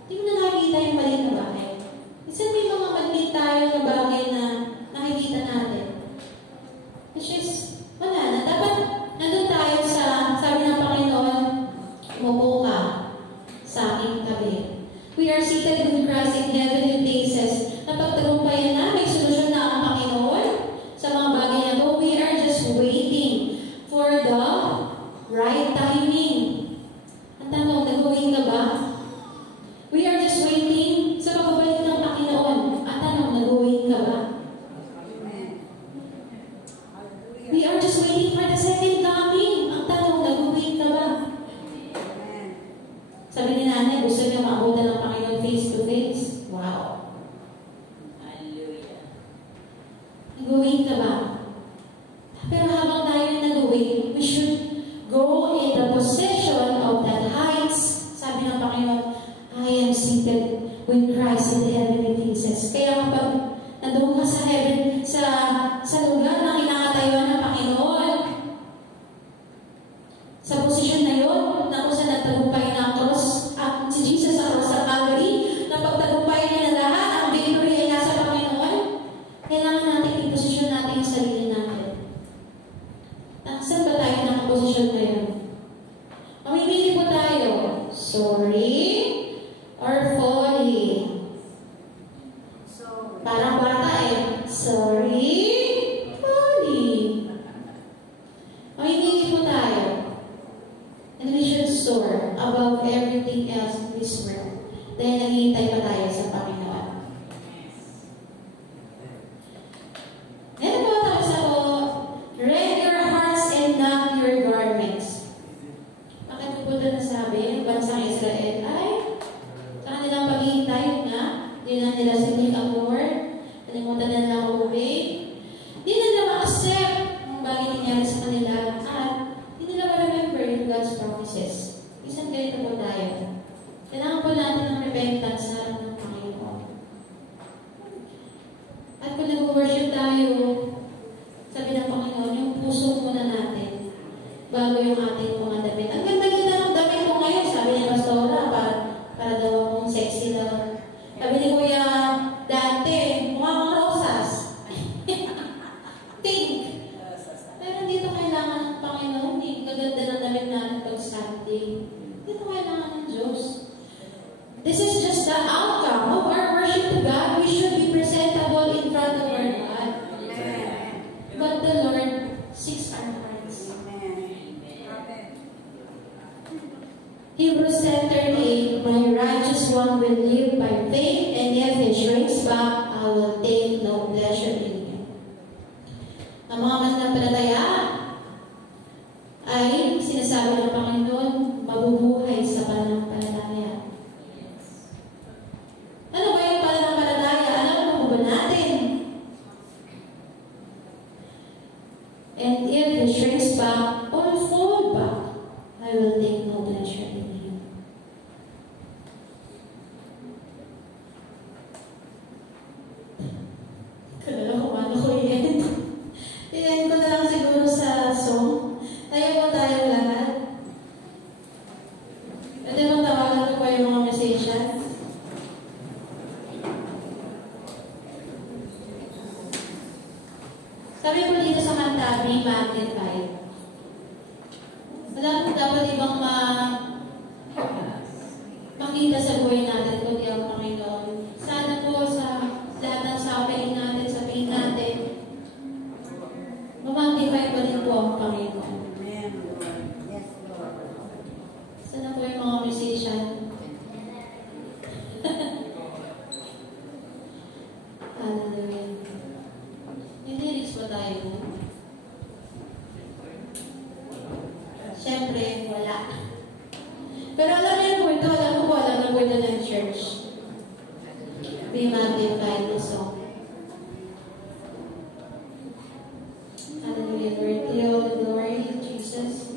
Hindi mo na nakikita yung maliit na bagay. Minsan may mga maliit tayo na bagay na nakikita natin. Which is, wala na. Dapat nandun tayo sa, sabi ng Panginoon, umupo ka sa aking tabi. We are seated with Christ in heavenly places. Napagtagumpayan na, may solusyon na ang Panginoon sa mga bagay na to. We are just waiting for the right timing. Ang tanong, nag-wait ka ba? We are just waiting sa pagbabalik ng Panginoon. Ang tanong, nag-wait ka ba? We are just waiting for the second coming. Ang tanong, nag-wait ka ba? Sabi ni nanay, gusto niya maabutan ng Panginoon face to face. Wow. Hallelujah. Nag-wait ka ba? Pero habang tayo nag-wait, we should go in the possession of that heights. Sabi ng Panginoon, I am seated with Christ in the heavenly places. Kaya kapag nandun ka sa heaven, sa lugar na kinakatayuan ng Panginoon, sa posisyon na yun, na kung saan nagtagumpay ng cross, at si Jesus sa cross sa Calvary, na pagtagumpay niya na lahat, ang victory ay nasa Panginoon, kailangan natin i-posisyon natin yung sarili natin. Saan ba tayo nakaposisyon na yun? Mamimili po tayo, sorry or folly. Parang bata eh. Sorry, folly. Mamimili po tayo. And we should soar above everything else in this world. Dahil naghihintay pa tayo sa Panginoon. Ngayon po, tapos ako, rend your hearts and not your garments. Bakit po po doon nasabi, bansang Israel ay sa kanilang paghihintay na, hindi na nila sinil ang Lord, nalimutan na nila umubay, hindi na nila ma-accept ang bagay nangyari sa kanila, at hindi nila ma-remember yung God's promises. Isang ganito po tayo. Kailangan po natin ng repentance sa harap ng Panginoon. At kung nag-worship tayo, sabi ng Panginoon, yung puso muna natin bago yung ating mga damit. Ang ganda-ganda ng damit ko ngayon, sabi ni Pastora, para daw akong sexy daw. Sabi ni Kuya Dante, mukha mga rosas. Pink. Pero hindi ito kailangan ng Panginoon. Gaganda ng damit natin pag Sunday. Hindi ito kailangan ng Diyos. This is just the outcome of our worship to God. We should be presentable in front of our God. But the Lord seeks our hearts. Hebrews 10:38, my righteous one will live by faith, and if he shrinks back, I will take no pleasure in him. Ang mga mananampalataya ay sinasabi ng Panginoon, mabubuhay sa pananampalataya. Ano ba yung pananampalataya? Alam Sabi ko dito sa kanta, Be Magnified. Wala po dapat ibang makita sa buhay natin kundi ang Panginoon. Sana po sa lahat ng sapain natin, sabihin natin, ma-magnify pa rin po ang Panginoon. Yes, Lord. Sana po yung mga musician. Hallelujah. May lyrics ba tayo? Siyempre, wala. Pero alam niyo po ito, alam ko po, alam na po ito ng church. Be magnified the song. Hallelujah, Lord. To you all the glory, Jesus.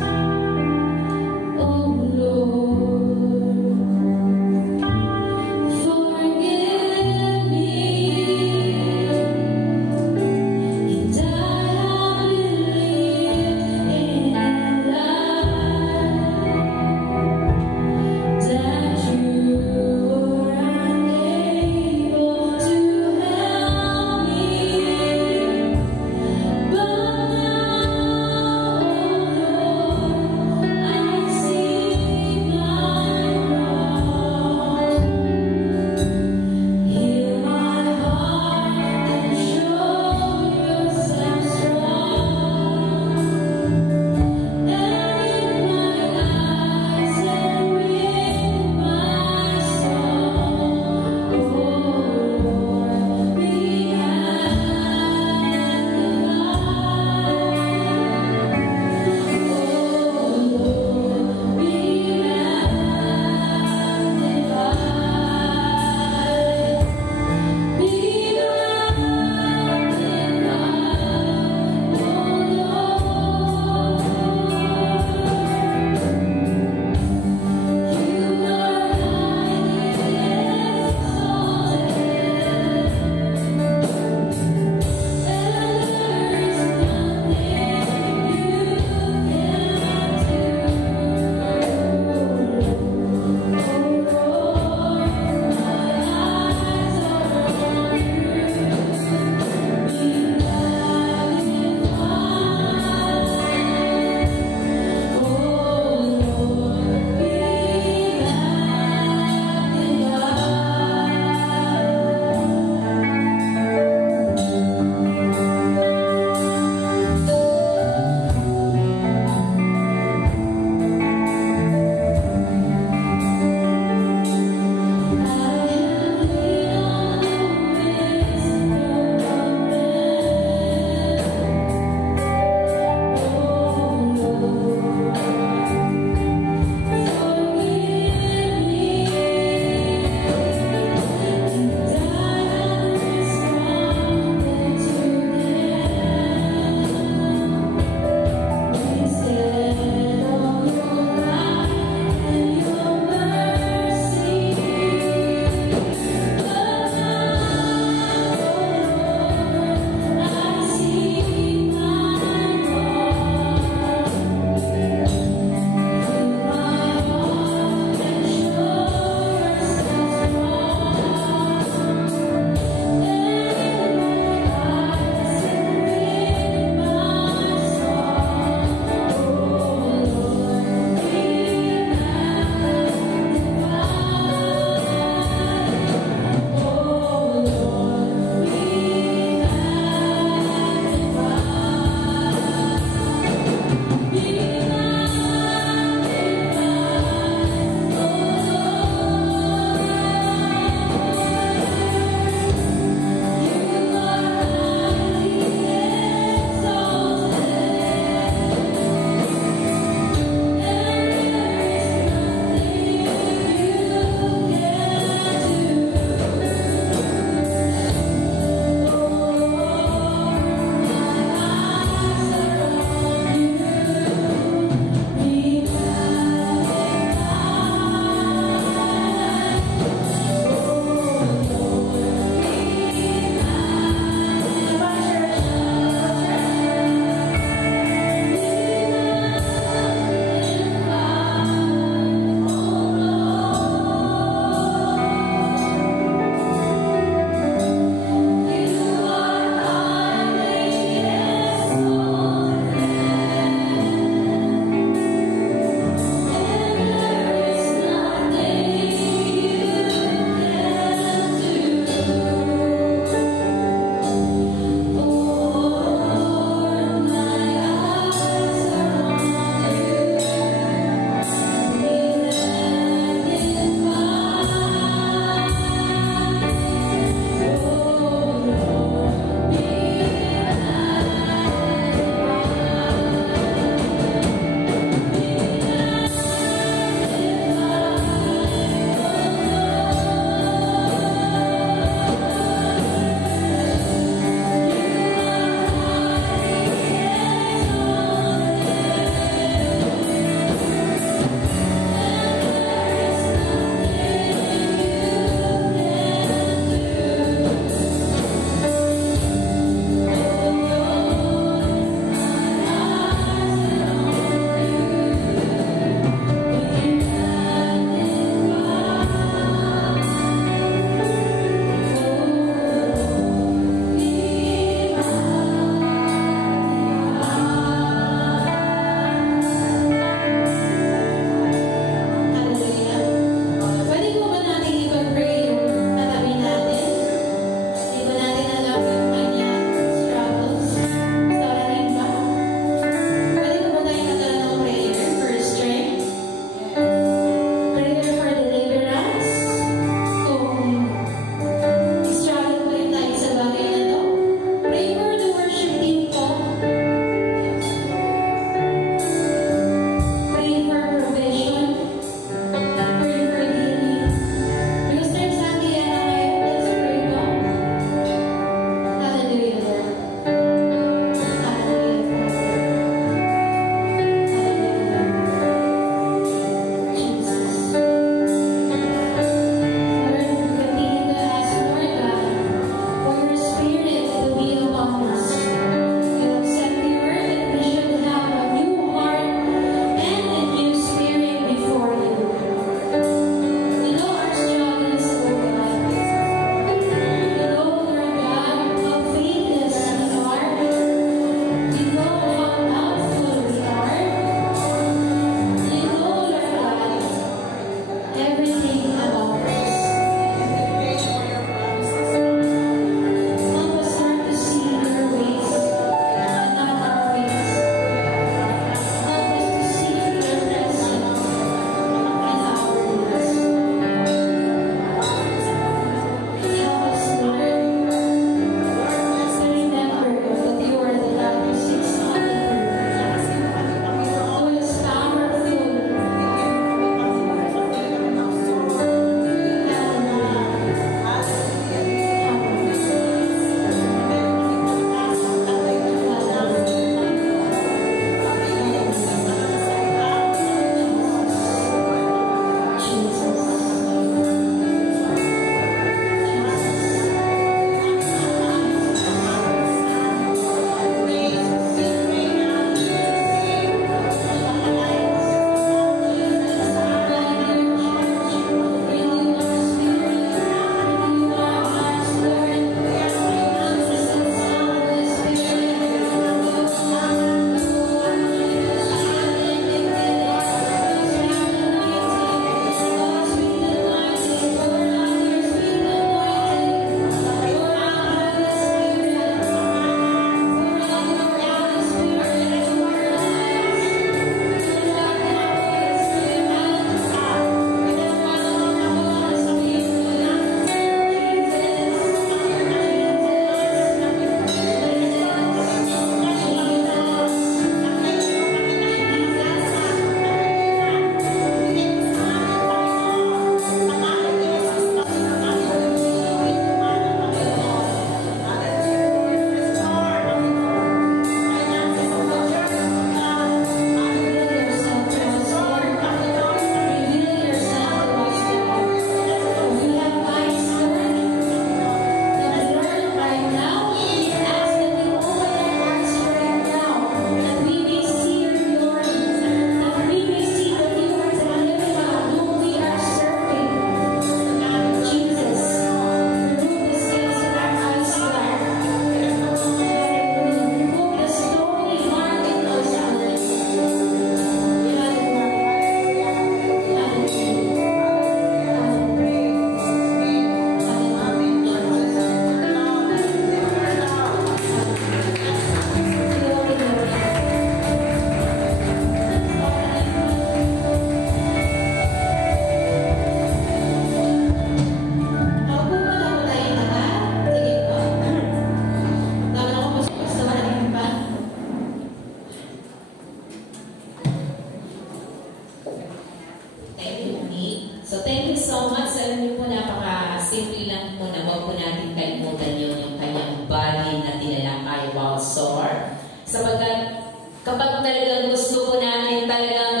Pastor, sapagkat kapag talagang gusto po natin talagang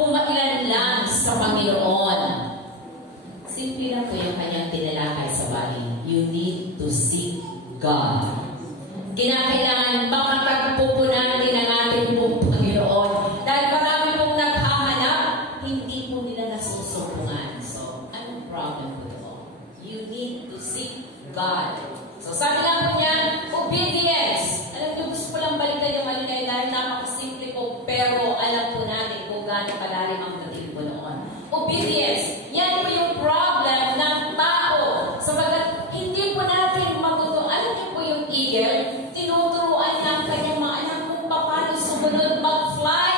pumailan lang sa Panginoon, simple lang po yung kanyang tinalakay sa bahay. You need to seek God. Kinakailangan makatagpo po natin ang ating pong Panginoon. Dahil marami pong naghahanap, hindi po nila nasusupungan. So, anong problem po ito? You need to seek God. So, sabi lang po niya, obedience. Alam niyo, gusto ko lang baliktad yung malinay dahil napakasimple po, pero alam po natin kung gaano kalalim ang dating po noon. Obedience. Yan po yung problem ng tao. Sabagat hindi po natin matuto. Alam niyo po yung eagle, tinuturuan niya ang kanyang mga anak kung paano sumunod mag-fly.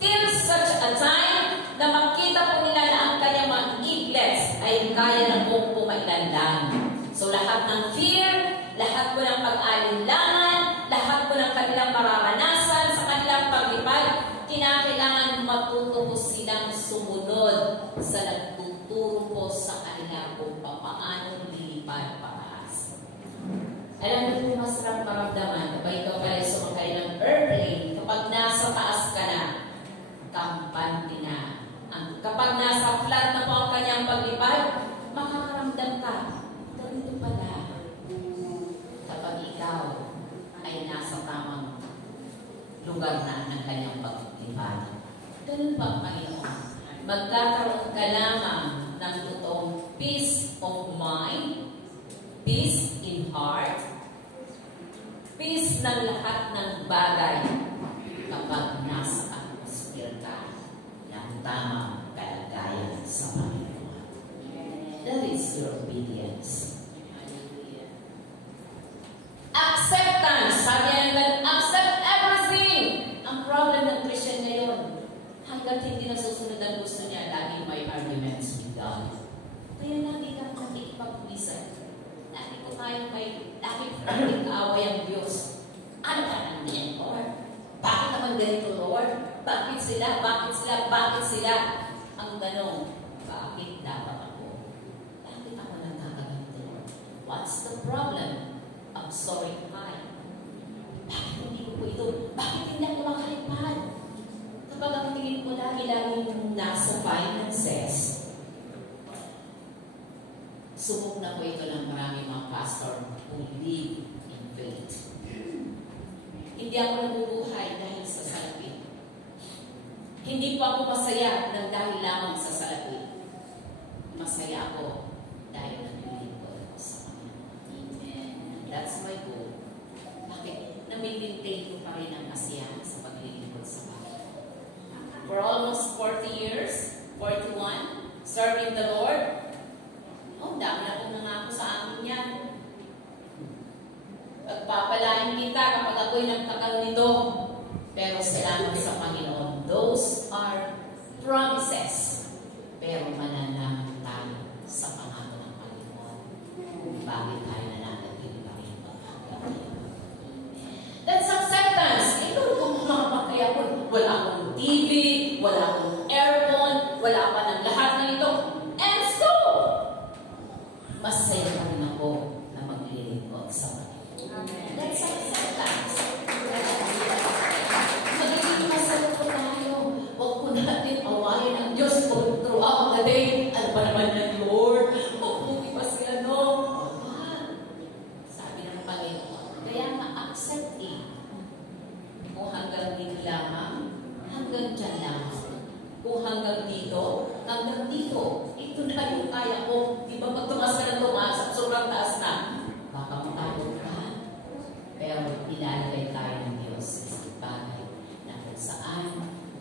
Till such a time na makita po nila na ang kanyang mga eaglets ay kaya na pong pumailan lang. So lahat ng fear, lahat po ng pag-alinlangan, lahat po ng kanilang mararanasan sa kanilang paglipad, kinakailangan matuto po silang sumunod sa nagtuturo po sa kanila kung paano lilipad pataas. Alam niyo po, masarap maramdaman kapag ikaw pala sumakay ng airplane, kapag nasa taas ka na, kampante na. Kapag nasa flat na po ang kanyang paglipad, makakaramdam ka. Ganito pala. Kapag ikaw ay nasa tamang lugar na ng kanyang paglipad. Ganun ba ang Panginoon? Magkakaroon ka lamang ng totoong peace of mind, peace in heart, peace ng lahat ng bagay kapag nasa atmosphere ka ng tamang kalagayan sa Panginoon. That is your obedience. Acceptance. Sabi niya, accept everything. Ang problem ng Christian ngayon, hanggat hindi nasusunod ang gusto niya, lagi may arguments with God. Kaya lagi kang nakikipag-uwisan. Lagi ko lagi away ang Diyos. Ano ka nang ganyan, Lord? Bakit naman ganito, Lord? Bakit sila? Bakit sila? Bakit sila? Ang tanong, bakit dapat ako? Bakit ako nagkakaganito, Lord? What's the problem? I'm sorry, hi. Bakit hindi ko po ito? Bakit hindi ako makalipad? Kapag ang tingin ko lagi-laging nasa finances, subok na po ito ng maraming mga pastor who live in faith. Hindi ako nabubuhay dahil sa salapi. Hindi po ako masaya ng dahil lamang sa salapi. Masaya ako dahil naglilingkod ako sa Panginoon. That's my goal. Bakit? Na-maintain ko pa rin ang kasiyahan sa paglilingkod sa Panginoon. For almost 40 years, 41, serving the Lord, dami na pong nangako sa akin yan. Pagpapalain kita kapag ako'y nagkakaroon nito. Pero salamat sa Panginoon. Those are promises. Pero mananaman tayo sa pangako ng Panginoon. Bakit tayo nananatili pa rin magkakaroon? That's acceptance. Ito kung makapagkaya ko, wala akong TV, wala akong aircon, wala pa ng lahat na ito. And so, masaya pa rin ako na maglilingkod sa Panginoon. That's acceptance. Magiging masaya po tayo. Huwag po natin awayin ang Diyos po throughout the day. Ano pa naman yan, Lord? Huwag pa sila, no? Sabi ng Panginoon. Kaya ma-accept kung hanggang dito lamang, hanggang dyan lamang. Kung hanggang dito, hanggang dito. Ito na yung kaya ko. Di ba pag tumas ka na tumas at sobrang taas na, baka matalo ka. Pero ilalagay tayo ng Diyos sa bagay na kung saan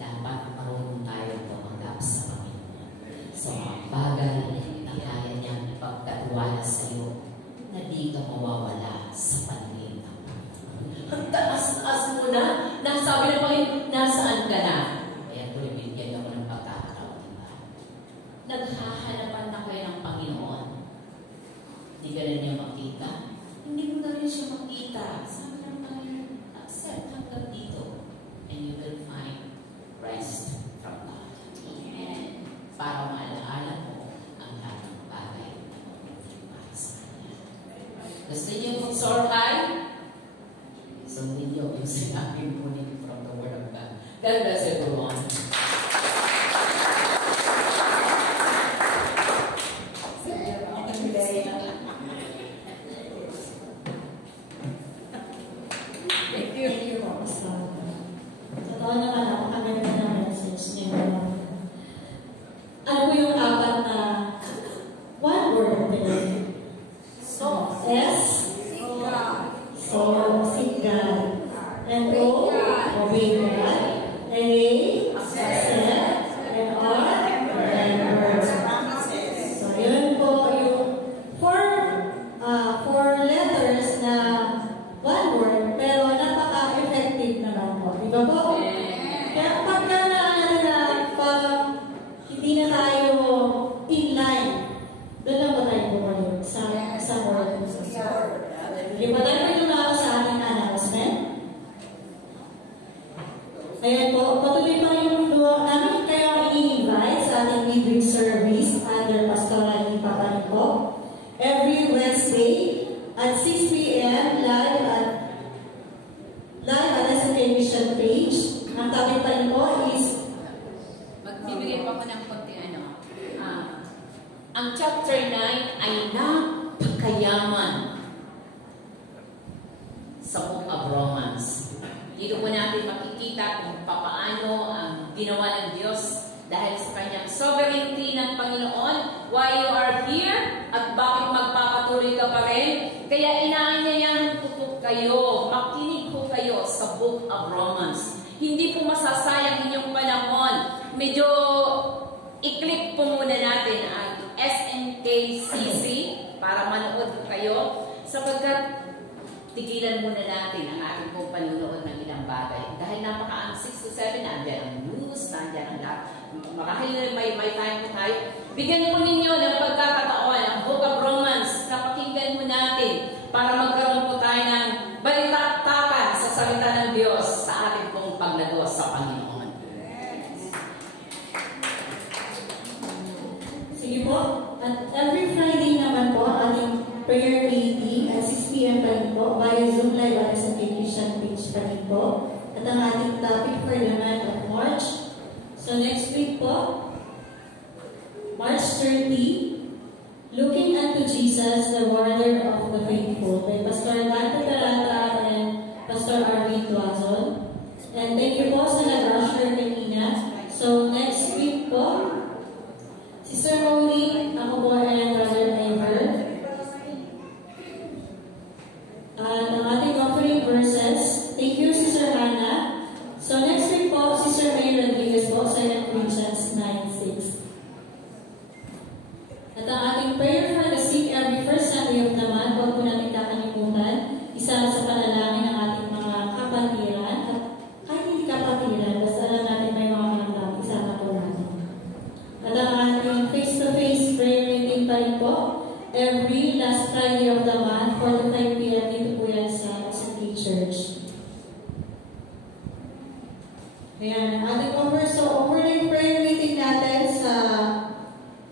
dapat marunong tayo tumanggap sa Panginoon. Sa mga bagay na kaya niyang ipagkatiwala sa iyo na di ka mawawala sa paningin ng Panginoon. Ang taas-taas mo na, nasabi ng Panginoon, nasaan ka na? Kaya tuloy binigyan ako ng pagkakataon, diba? Naghahanapan na kayo ng Panginoon. Hindi ka na niya makita. Hindi mo na rin siya makita. Sabi ng Panginoon, accept hanggang dito. And you will find rest from God. Amen. Para maalaala mo ang lahat ng bagay na magiging para sa Kanya. Gusto niyo mag-soar high? sundin niyo yung sinabi po ninyo from the Word of God. God bless everyone. Thank you po, Pastor. Totoo naman ako, kaganda ng message niyo. Ano po yung apat na one word today? So, S, so, seek God. And O, obey God. And A, accept. And R, remember. So, yun po yung four letters na one word, pero napaka-effective naman po. Diba po? Kaya pagka pag hindi na tayo in-line, doon lang ba tayo bumalik sa word? Di ba tayo pinunako sa ating announcement? Ayan po, patuloy pa yung namin kayo i-invite sa ating midweek service under Pastoral Ipa pa rin po. Every Wednesday at 6 p.m. live at SMK Mission page. Ang topic pa rin po is magbibigay pa ko ng konti ang chapter 9 ay napakayaman sa book of Romans. Dito po natin makikita kung paano ang ginawa ng Diyos dahil sa kanyang sovereignty ng Panginoon, why you are here, at bakit magpapatuloy ka pa rin. Kaya inaanyayahan ko kayo, makinig ko kayo sa book of Romans. Hindi po masasayang inyong panahon. Medyo i-click po muna natin ang SNKCC para manood po kayo, sapagkat tigilan muna natin ang ating pong panunood ng ilang bagay. Dahil napaka ang 6 to 7, nandiyan ang news, nandiyan ang lahat. Makahil may time po tayo. Bigyan po ninyo ng pagkakataon ang Book of Romans na pakinggan po natin para magkaroon po tayo ng balitaktakan sa salita ng Diyos sa ating pong paglagos sa Panginoon. sige po. At every Friday naman po, ating prayer meeting at 6 p.m. pa rin po, via Zoom Live at sa Christian page pa rin po. At ang ating topic for the month of March. So next week po, March 30, Looking unto Jesus, the Warrior of the Faithful, by Pastor Dante Tarata and Pastor Arvin Tuazon. And thank you po sa nag-usher kanina. So next week po, Sister Rowley, ako po and Brother Iver. At ang ating offering verses, thank you, Sister Hannah. So next week po, Sister May Rodriguez po, 2 Corinthians 9:6. At ang ating prayer for the sick every first Sunday of the month, huwag po natin kakalimutan, isa sa panalangin ng ating mga kapatiran, at kahit hindi kapatiran, basta alam natin may mga kanang isama po natin. At ang ating face-to-face prayer meeting pa rin po, every last Friday of the month, 4 to 5 p.m. dito po yan sa SMK Church. Ayan, ating overnight prayer meeting natin sa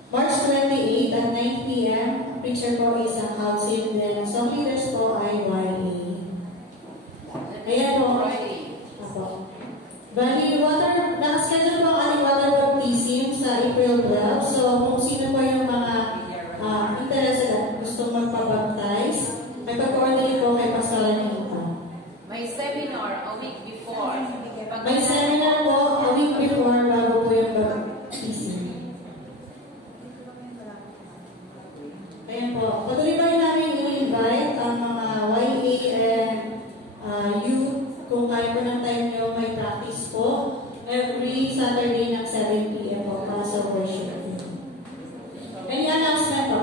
March 28 at 9 p.m. Picture po is ang housing, then ang song leaders po ay YA. Ayan po. Apo. Bali, nakaschedule po ang ating water baptism sa April 12. So, kung sino po yung mga interested at gusto magpabaptize, may pag-coordinate po kay Pastor Anita. May seminar a week before. May seminar po a week before bago po yung baptism. Ayan po. Patuloy pa rin namin i-invite ang mga YA and youth. Kung kaya po ng time nyo, may practice po. Every Saturday ng 7 p.m. po para sa worship. Any announcement po?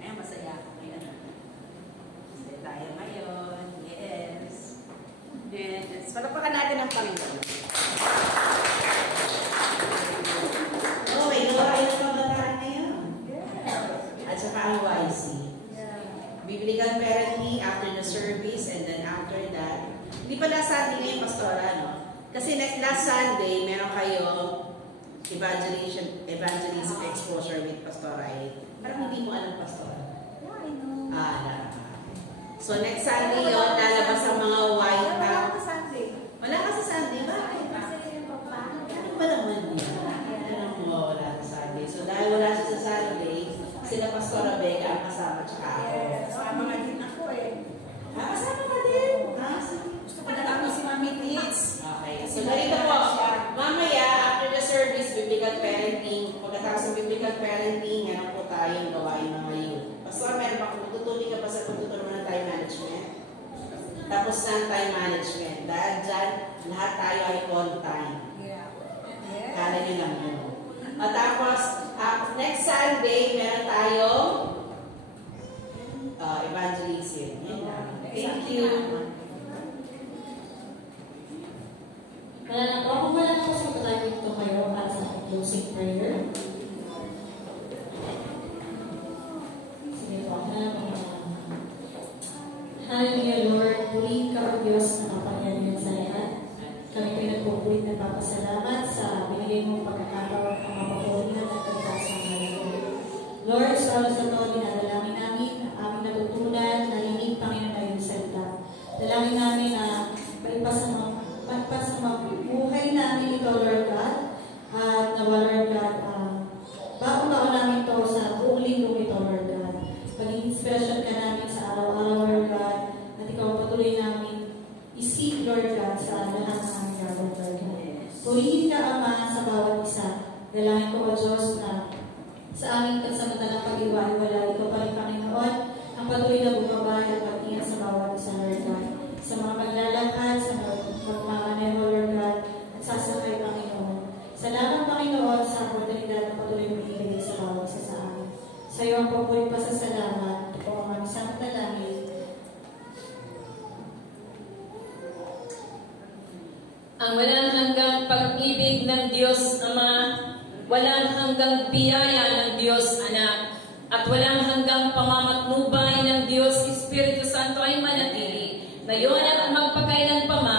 Ay, masaya ako ngayon. Masaya tayo ngayon. Yes. Yes. Palapakan natin ang Panginoon. Oh, may gawa kayo ng kabataan ngayon. At saka ang YC. Biblical parenting after the service and then after that. Hindi pala Sunday ngayon, Pastora, no? Kasi last Sunday, meron kayo evangelism exposure with Pastora. So next Sunday yun, lalabas ang mga white Wala out. ka sa Sunday. Wala ka sa Sunday, bakit? Ano ba naman yun? Ano mo wala sa Sunday? So dahil wala siya sa Sunday, sila Pastora Becca ang kasama tsaka ako. Yes, kasama nga din ako eh. Kasama ka din? Gusto ko na lang si Mami Tits. Okay. So ganito po, mamaya after the service, biblical parenting, pagkatapos ng biblical parenting, ano po tayong gawain mga youth. Pastor, meron pa kung tutuloy ka pa sa pagtuturo mo ng time management? Tapos ng time management. Dahil dyan, lahat tayo ay on time. Yeah. Kala nyo lang yun. At tapos, next Sunday, meron tayong evangelism. Yan lang. Thank you. Kung wala po sa pagkain ito kayo para sa closing prayer. Sige po, Hallelujah, Lord. Purihin ka, O Diyos, na kapangyarihan sa lahat. Kami po nagpupulit na papasalamat sa binigay mong pagkakataon ang mapapulihan at pagkasang halaga. Lord, sa oras na ito, dinadalangin namin ang aming natutunan, narinig, Panginoon, na iyong salita. Dalangin namin na palipas sa mga buhay namin ito, Lord God, at nawa, Lord God, bagong taon namin ito sa buong linggong ito, Lord God. Maging inspirasyon ka namin sa araw-araw, Lord God, at ikaw patuloy namin isip, Lord God, sa lahat ng aming gawin, Lord God. Purihin ka, Ama, sa bawat isa. Dalangin ko, O Diyos, na sa aming kasamantalang pag-iwa-iwala, ikaw pa rin, Panginoon, ang patuloy na bumabay at pag-ingat sa bawat isa, Lord God. Sa mga maglalakad, sa magmamaneho, Lord God, at sasakay, Panginoon. Salamat, Panginoon, sa oportunidad na patuloy mo ibigay sa bawat isa sa amin. Sa iyo ang pagpulit pa sa salamat. Ito ang aming samtalangin. Ang walang hanggang pag-ibig ng Diyos Ama, walang hanggang biyaya ng Diyos Anak, at walang hanggang pamamatnubay ng Diyos Espiritu Santo ay manatili, ngayon at magpakailanpaman